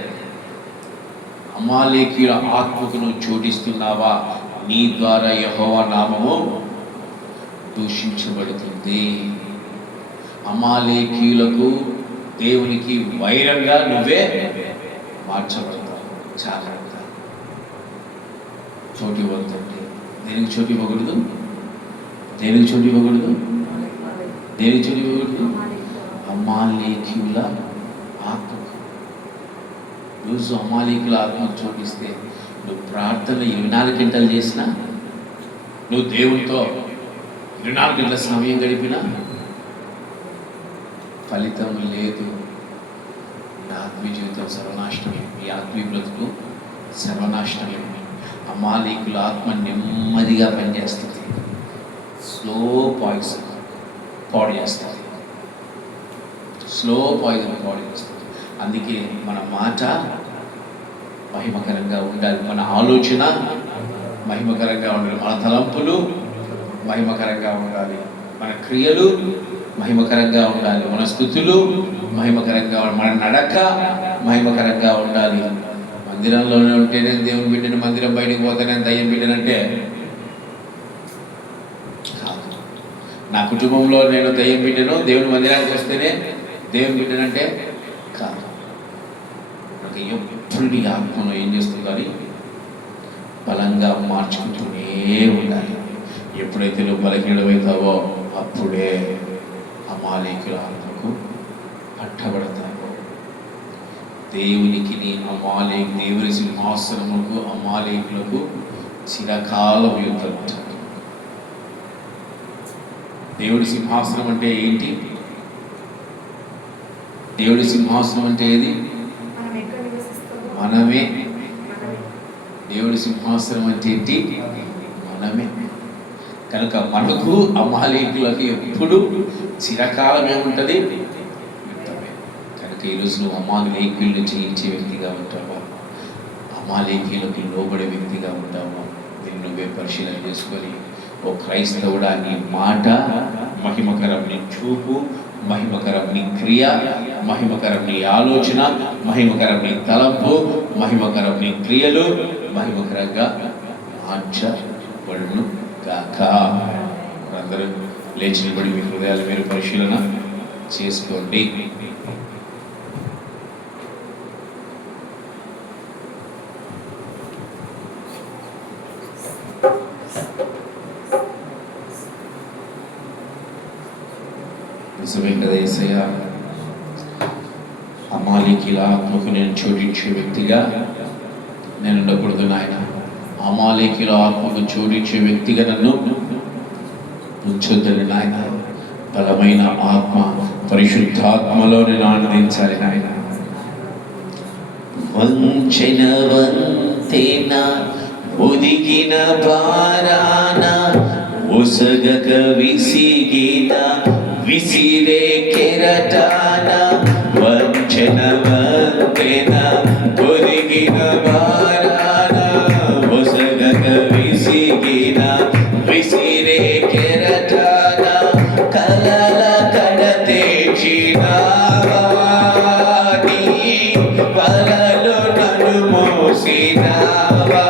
అమాలేకీయుల ఆత్మకు నువ్వు చోటిస్తున్నావా? నీ ద్వారా యెహోవా నామము దూషించబడుతుంది. అమాలేకీయులకు దేవునికి వైరంగా నువ్వే మార్చబడతావు. జాగ్రత్త. చోటు ఇవ్వద్దండి. దేనికి చోటు ఇవ్వకూడదు? అమాలేకీయుల ఆత్మకు. రోజు అమాలేకీయుల ఆత్మకు చోటిస్తే నువ్వు ప్రార్థన 24 గంటలు చేసినా, నువ్వు దేవునితో 24 గంటల సమయం గడిపినా ఫలితం లేదు. ఈ ఆత్మీయ జీవితం సర్వనాశనమే. ఈ ఆత్మీయ బ్రతుకు సర్వనాశనమే. అమాలేకీయుల ఆత్మ నెమ్మదిగా పనిచేస్తుంది. స్లో పాయిజన్ పాడు చేస్తుంది. అందుకే మన మాట మహిమకరంగా ఉండాలి, మన ఆలోచన మహిమకరంగా ఉండాలి, మన తలంపులు మహిమకరంగా ఉండాలి, మన క్రియలు మహిమకరంగా ఉండాలి, మన స్తుతులు మహిమకరంగా ఉండాలి, మన నడక మహిమకరంగా ఉండాలి. మందిరంలోనే ఉంటేనే దేవుని బిడ్డను, మందిరం బయటకు పోతేనే దయ్యం బిడ్డనంటే కాదు. నా కుటుంబంలో నేను దయ్యం బిడ్డను, దేవుని మందిరానికి వస్తేనే దేవుని బిడ్డనంటే కాదు. ఎప్పుడు నీ ఆత్మను ఏం చేస్తుందని బలంగా మార్చుకుంటూనే ఉండాలి. ఎప్పుడైతే నువ్వు బలహీనమవుతావో అప్పుడే అమాలేకుల ఆత్మకు పట్టబడతావు. దేవునికి దేవుని సింహాసనముకు అమాలేకులకు చిరకాలం యుద్ధం ఉంటుంది. దేవుడి సింహాసనం అంటే ఏంటి? దేవుడి సింహాసనం అంటే ఏది? మనమే. దేవుడి సింహాసనం అంటే ఏంటి? మనమే. కనుక మనకు అమాలేకులకు ఎప్పుడు చిరకాలం ఏముంటుంది? యుద్ధమే. కనుక ఈరోజు నువ్వు అమాలేకులను జయించే వ్యక్తిగా ఉంటావా, అమాలేకులకు లోబడే వ్యక్తిగా ఉంటావా? దీన్ని నువ్వే పరిశీలన చేసుకొని, ఓ క్రైస్తవుడా, నీ మాట మహిమకరం, నీ చూపు మహిమకరం, నీ క్రియ మహిమకరం, నీ ఆలోచన మహిమకరం, నీ తలంపు మహిమకరం, నీ క్రియలు మహిమకరంగా మార్చబడును గాక. అందరూ లేచి నిలబడి మీ హృదయాలు మీరు పరిశీలన చేసుకోండి. నిజమే కదా యేసయ్యా, అమాలేకీయుల ఆత్మకు నేను చోటించే వ్యక్తిగా నేను ఉండకూడదు నాయన. అమాలేకీయుల ఆత్మకు చోటించే వ్యక్తిగా నన్ను ఉంచొద్దని నాయన. బలమైన ఆత్మ, పరిశుద్ధాత్మలో నేను ఆనందించాలి నాయన. వంచన వంతెన ఒదిగిన భారాన ఒసగక విసిగిన విసిరే కెరటాన, వంచన వంతెన ఒదిగిన భారాన ఒసగక విసిగిన విసిరే కెరటాన, కలల కడతేర్చినావా, నీ వలలో నన్ను మోసినావా,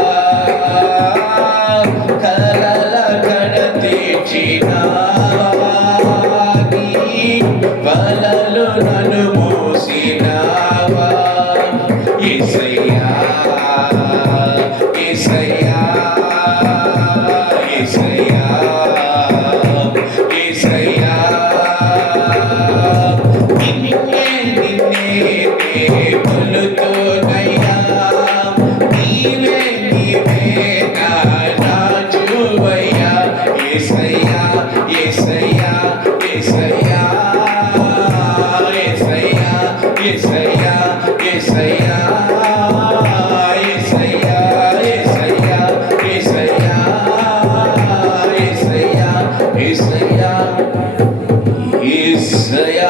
యేసయ్యా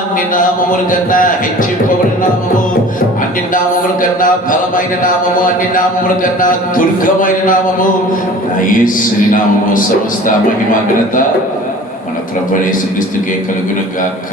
అన్ని నామముల కన్నా హెచ్చింపబడిన నామము, అన్ని నామముల కన్నా బలమైన నామము, అన్ని నామముల కన్నా దుర్గమైన నామము నా యేసుని నామము. సమస్త మహిమ ఘనత మన ప్రభువైన యేసుక్రీస్తుకే కలుగును గాక.